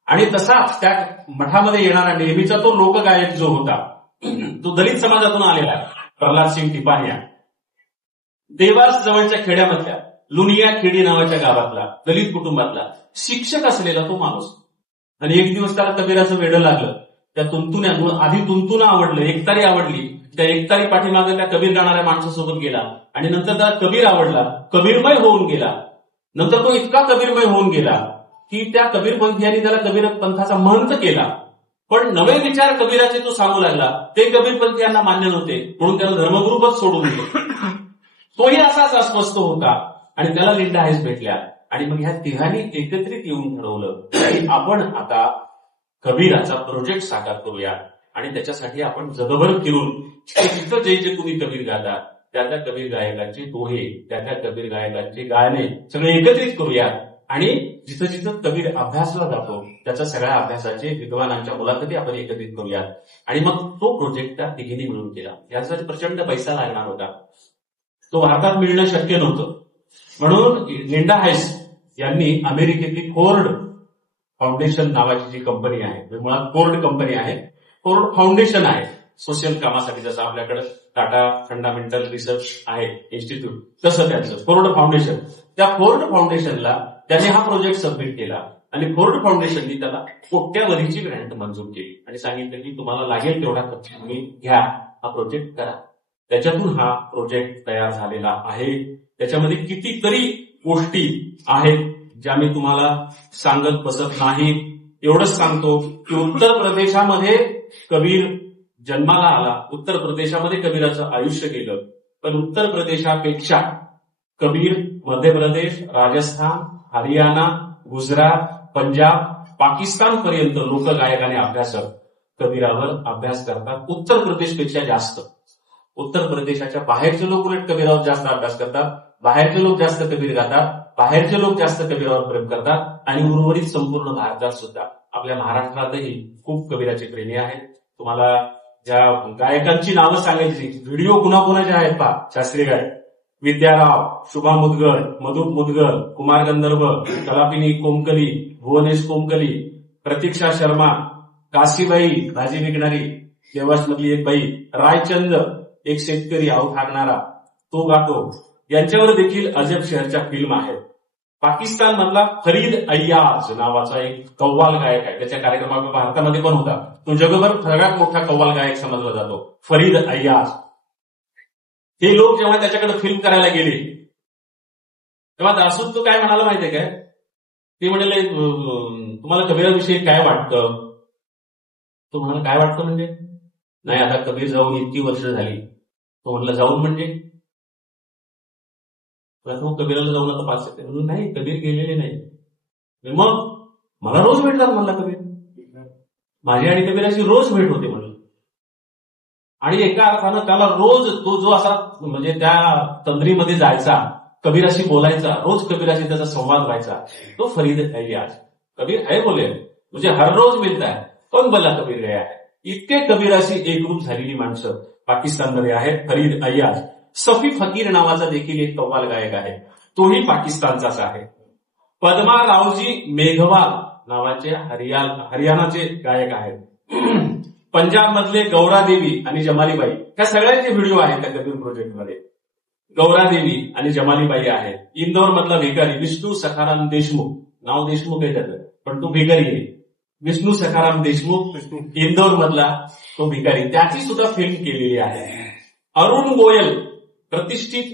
आणि तसाच त्या मठामध्ये येणारा नेहमीचा तो लोकगायक जो होता तो दलित समाजातून आलेला प्रल्हाद सिंग टिपानिया, देवास जवळच्या खेड्यामधल्या लुनिया खेडी नावाच्या गावातला दलित कुटुंबातला शिक्षक असलेला तो माणूस. आणि एक दिवस त्याला कबीराचं वेडं लागलं. त्या तुंतुण्यातून आधी तुंतुना आवडलं, एकतारी आवडली, त्या एकतारी पाठीमागे त्या कबीर गाणाऱ्या माणसासोबत गेला आणि नंतर त्याला कबीर आवडला, कबीरमय होऊन गेला. नंतर तो इतका कबीरमय होऊन गेला की त्या कबीर पंथीयांनी त्याला कबीर पंथाचा महंत केला. पण नवे विचार कबीराचे तो सांगू लागला, ते कबीर पंथीयांना मान्य नव्हते म्हणून त्याला धर्मगुरूपद सोडून दिले. तोही असाच अस्वस्थ होता आणि त्याला लिंडा हेस भेटल्या आणि मग ह्या तिघांनी एकत्रित येऊन ठरवलं की आपण आता कबीराचा प्रोजेक्ट साकार करूया आणि त्याच्यासाठी आपण जगभर फिरून तिथं जे जे तुम्ही कबीर गाता त्या त्या कबीर गायकांचे दोहे, त्या त्या कबीर गायकांचे गाणे सगळे एकत्रित करूयात आणि जिथं जिथं कबीर अभ्यासला जातो त्याच्या सगळ्या अभ्यासाचे विद्वानांच्या मुलाखती आपण एकत्रित करूयात आणि मग तो प्रोजेक्ट त्या तिघींनी मिळून केला. यासाठी प्रचंड पैसा लागणार होता, तो भारतात मिळणं शक्य नव्हतं. म्हणून लिंडा हाईस यांनी अमेरिकेतली फोर्ड फाउंडेशन नावाची जी कंपनी आहे, मुळात फोर्ड कंपनी आहे, फोर्ड फाउंडेशन आहे सोशल कामासाठी, जसं आपल्याकडे टाटा फंडामेंटल रिसर्च आहे इन्स्टिट्यूट, तसं त्यांचं फोर्ड फाउंडेशन. त्या फोर्ड फाउंडेशनला त्यांनी हा प्रोजेक्ट सबमिट केला आणि फोर्ड फाउंडेशननी त्याला कोट्यावधीची ग्रँट मंजूर केली आणि सांगितलं की तुम्हाला लागेल तेवढा खर्च तुम्ही घ्या, हा प्रोजेक्ट करा. त्याच्यातून हा प्रोजेक्ट तयार झालेला आहे. त्याच्यामध्ये कितीतरी गोष्टी आहेत ज्या मी तुम्हाला सांगत बसत नाही. एवढंच सांगतो की उत्तर प्रदेशामध्ये कबीर जन्माला आला, उत्तर प्रदेशामध्ये कबीराचं आयुष्य गेलं, पण उत्तर प्रदेशापेक्षा कबीर मध्य प्रदेश, राजस्थान, हरियाणा, गुजरात, पंजाब, पाकिस्तान पर्यंत लोकगायक आणि अभ्यासक कबीरावर अभ्यास करतात. उत्तर प्रदेशपेक्षा जास्त. उत्तर प्रदेशाच्या बाहेरचे लोक उलट कबीरावर जास्त अभ्यास करतात, बाहेरचे लोक जास्त कबीर गातात, बाहेरचे लोक जास्त कबीरावर प्रेम करतात आणि उर्वरित संपूर्ण भारतात सुद्धा, आपल्या महाराष्ट्रातही खूप कबीराचे प्रेमी आहेत. तुम्हाला ज्या गायकांची नावं सांगायची, व्हिडिओ कुणाकुणाचे आहेत पहा. शास्त्रीय गायक विद्याराव, शुभा मुदगल, मधु मुदगल, कुमार गंधर्व, कलापिनी कोमकली, भुवनेश कोमकली, प्रतीक्षा शर्मा, काशीबाई भाजी विकणारी, देवासमधली एक बाई, रायचंद एक शेतकरी आऊट हाकणारा, तो गातो, यांच्यावर देखील अजब शहरच्या फिल्म आहेत. पाकिस्तान मधला फरीद अय्याज नावाचा एक कव्वाल गायक आहे, त्याच्या कार्यक्रमात भारतामध्ये पण होता. तो जगभर सगळ्यात मोठा कव्वाल गायक समजला जातो, फरीद अय्याज. हे लोक जेव्हा त्याच्याकडे फिल्म करायला गेले तेव्हा दासूद तो काय म्हणाला माहितीये काय, ते म्हणाले तुम्हाला कबीराविषयी काय वाटतं. तो म्हणाला काय वाटतं म्हणजे, नाही आता कबीर जाऊन इतकी वर्ष झाली. तो म्हणला जाऊन म्हणजे, मग कबीराला जाऊन आता 5 सेकंद. नाही, कबीर गेलेले नाही. मग मला रोज भेटतात म्हणला कबीर, माझी आणि कबीराची रोज भेट होते म्हणलं. आणि एका अर्थानं त्याला रोज तो जो असा म्हणजे त्या तंद्रीमध्ये जायचा, कबीराशी बोलायचा, रोज कबीराशी त्याचा संवाद व्हायचा, तो फरीद अय्याज. कबीर है बोले मुझे हर रोज मिलता है, कौन बोला कबीर गया है. इतके कबीराशी एकरूप झालेली माणसं पाकिस्तानमध्ये आहेत. फरीद अय्याज. सफी फकीर नावाचा देखील एक कव्वाल गायक आहे, तोही पाकिस्तानचाच आहे. पद्मा रावजी मेघवाल नावाचे हरियाणाचे गायक आहेत. पंजाब मधले गौरादेवी आणि जमालीबाई, ह्या सगळ्यांचे व्हिडिओ आहेत त्या कबीर प्रोजेक्टमध्ये. गौरादेवी आणि जमालीबाई आहेत. इंदौर मधला भिकारी विष्णू सखाराम देशमुख, नाव देशमुख आहे त्याचं पण तो भिकारी आहे, विष्णू सखाराम देशमुख, इंदौर मधला तो भिकारी, त्याची सुद्धा फिल्म केलेली आहे. अरुण गोयल प्रतिष्ठित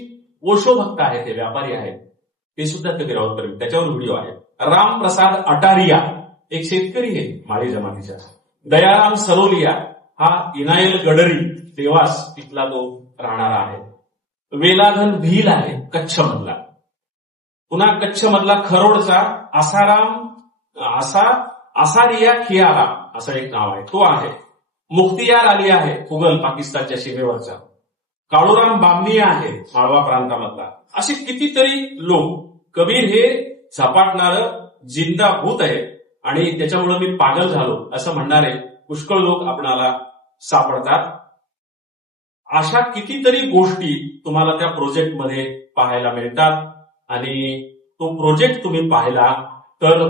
ओशो भक्त आहेत, ते व्यापारी आहेत, ते सुद्धा कबीरावर प्रेम, त्याच्यावर व्हिडिओ आहे. राम प्रसाद अटारिया एक शेतकरी आहे माळी जमातीचा. दयाराम सरोलिया हा इनायल गडरी देवास तिथला तो राहणारा आहे. वेलाधन भील आहे कच्छ मधला. पुन्हा कच्छ मधला खरोडचा आसारिया खियारा असं एक नाव आहे, तो आहे. मुख्तियार अली आहे फुगल पाकिस्तानच्या सीमेवरचा. काळूराम बामनिया आहे माळवा प्रांतामधला. असे कितीतरी लोक. कबीर हे झपाटणारं जिंदा भूत आहे आणि त्याच्यामुळे मी पागल झालो असं म्हणणारे पुष्कळ लोक आपणाला सापडतात. अशा कितीतरी गोष्टी तुम्हाला त्या प्रोजेक्टमध्ये पाहायला मिळतात आणि तो प्रोजेक्ट तुम्ही पाहिला तर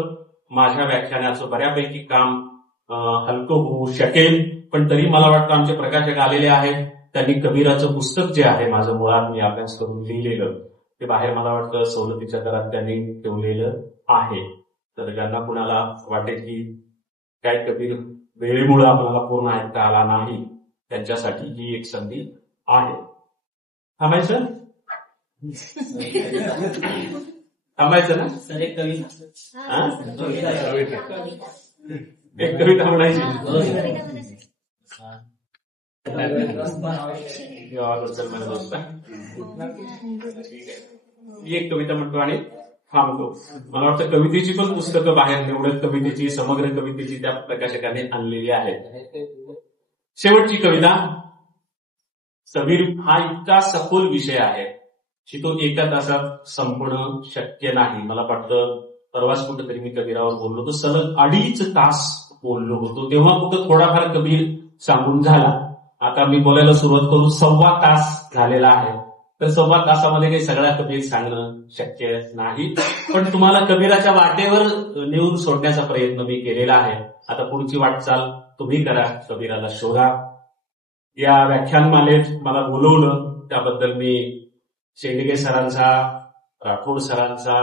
माझ्या व्याख्यानाचं बऱ्यापैकी काम हलकं होऊ शकेल. पण तरी मला वाटतं आमचे प्रकाशक आलेले आहेत, त्यांनी कबीराचं पुस्तक जे आहे माझं मुळात मी अभ्यास करून लिहिलेलं, ते बाहेर मला वाटतं सवलतीच्या दरात त्यांनी ठेवलेलं आहे. तर ज्यांना कुणाला वाटेल की काय कबीर वेळेमुळे आपल्याला पूर्ण ऐकता आला नाही, त्यांच्यासाठी ही एक संधी आहे. थांबायचं थांबायचं ना सर. एक कविता, एक कविता म्हणायची. एक कविता म्हणतो आणि थांबतो. मला वाटतं कवितेची पण पुस्तकं बाहेर निवडत, कवितेची समग्र कवितेची त्या प्रकाशकाने आणलेली आहेत. शेवटची कविता कबीर हा इतका सखोल विषय आहे की तो एका तासात संपणं शक्य नाही. मला वाटतं परवाच कुठेतरी मी कबीरावर बोललो होतो, सलग 2.5 तास बोललो होतो. तेव्हा कुठं थोडाफार कबीर सांगून झाला. आता मी बोलायला सुरुवात करून 1.25 तास झालेला आहे. तर 1.25 तासामध्ये काही सगळा कबीर सांगणं शक्य नाही, पण तुम्हाला कबीराच्या वाटेवर नेऊन सोडण्याचा प्रयत्न मी केलेला आहे. आता पुढची वाटचाल तुम्ही करा, कबीराला शोधा. या व्याख्यानमालेत मला बोलवलं त्याबद्दल मी शेंडगे सरांचा, राठोड सरांचा,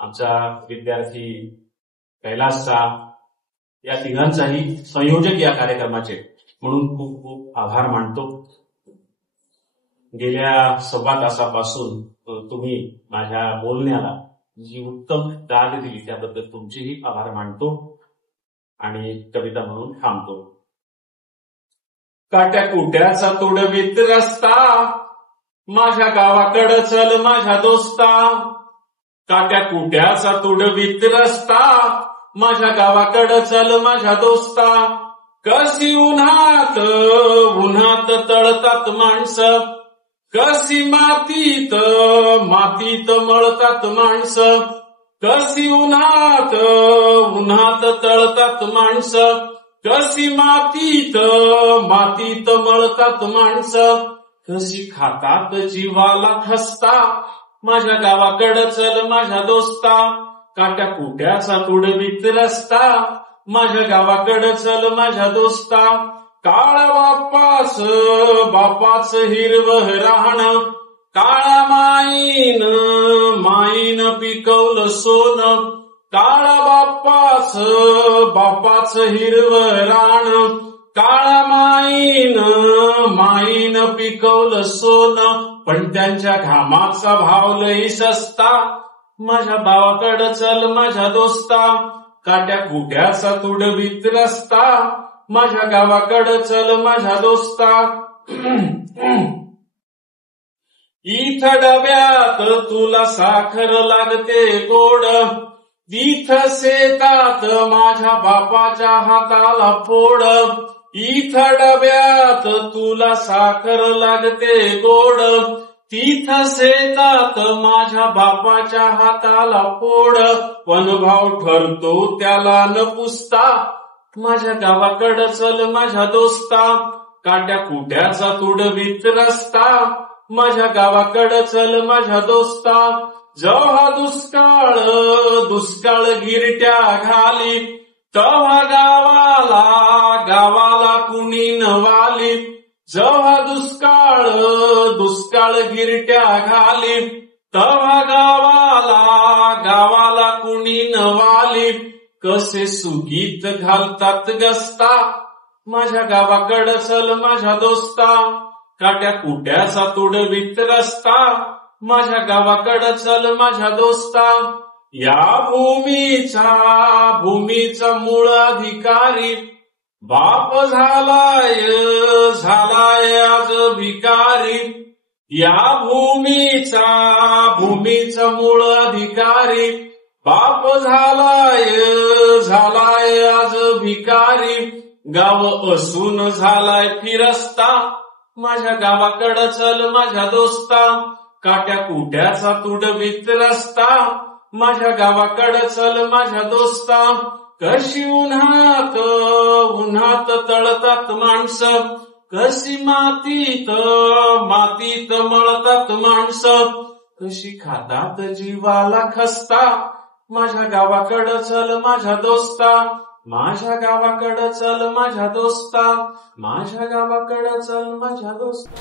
आमचा विद्यार्थी कैलासचा, या तिघांचाही संयोजक या कार्यक्रमाचे म्हणून खूप खूप आभार मानतो. गेल्या 1.25 तासापासून तुम्ही माझ्या बोलण्याला जी उत्तम दाद दिली त्याबद्दल तुमचेही आभार मानतो आणि कविता म्हणून थांबतो. काट्या कुट्याचा तुडवीत रस्ता, माझ्या गावाकडं चल माझ्या दोस्ता. काट्या कुट्याचा तुडवीत रस्ता, माझ्या गावाकडं चल माझ्या दोस्ता. कशी उन्हात उन्हात तळतात माणसं, कशी मातीत मातीत मळतात माणसं. कशी उन्हात उन्हात तळतात माणसं, कशी मातीत मातीत मळतात माणसं. कशी खातात जीवाला खस्ता, माझ्या गावाकडं चल माझ्या दोस्ता. काट्या कुट्याचा तुडवीत रस्ता, माझ्या गावाकडं चल माझ्या दोस्ता. काळा बापाच हिरवं राहणं, काळा माईन पिकवलं सोनं. काळा बापाच हिरवं राहणं, काळा माईन पिकवलं सोनं. पण त्यांच्या घामाचा भाव लई सस्ता, माझ्या भावाकडं चल माझ्या दोस्ता. काट्या कुट्याचा तुडवीत रस्ता, माझ्या गावाकडं चल माझ्या दोस्ता. इथं डब्यात तुला साखर लागते गोड, इथं शेतात माझ्या बापाच्या हाताला फोड. इथं डब्यात तुला साखर लागते गोड, तिथं शेतात माझ्या बापाच्या हाताला फोड. पण भाव ठरतो त्याला न पुसता, माझ्या गावाकडं चल माझ्या दोस्ता. काट्या कुट्याचा तुडवीत रस्ता, माझ्या गावाकडं चल माझ्या दोस्ता. जेव्हा दुष्काळ गिरट्या घाली, तेव्हा गावाला कुणी न वाली. जेव्हा दुष्काळ गिरट्या घाली, तेव्हा गावाला कुणी न वाली. कसे सुगीत घालतात गस्ता, माझ्या गावाकडं चल माझ्या दोस्ता. काट्या कुट्याचा तुडवीत रस्ता, माझ्या गावाकडं चल माझ्या दोस्ता. या भूमीचा मूळ अधिकारी, बाप झालाय आज भिकारी. या भूमीचा मूळ अधिकारी, बाप झालाय आज भिकारी. गाव असून झालाय फिरस्ता, माझ्या गावाकडं चल माझ्या दोस्ता. काट्या कुट्याचा तुडवीत रस्ता, माझ्या गावाकडं चल माझ्या दोस्ता. कशी उन्हात तळतात माणसं, कशी मातीत मळतात माणसं. कशी खातात जीवाला खस्ता, माझ्या गावाकडं चल माझ्या दोस्ता. माझ्या गावाकडं चल माझ्या दोस्ता, माझ्या गावाकडं चल माझ्या दोस्ता.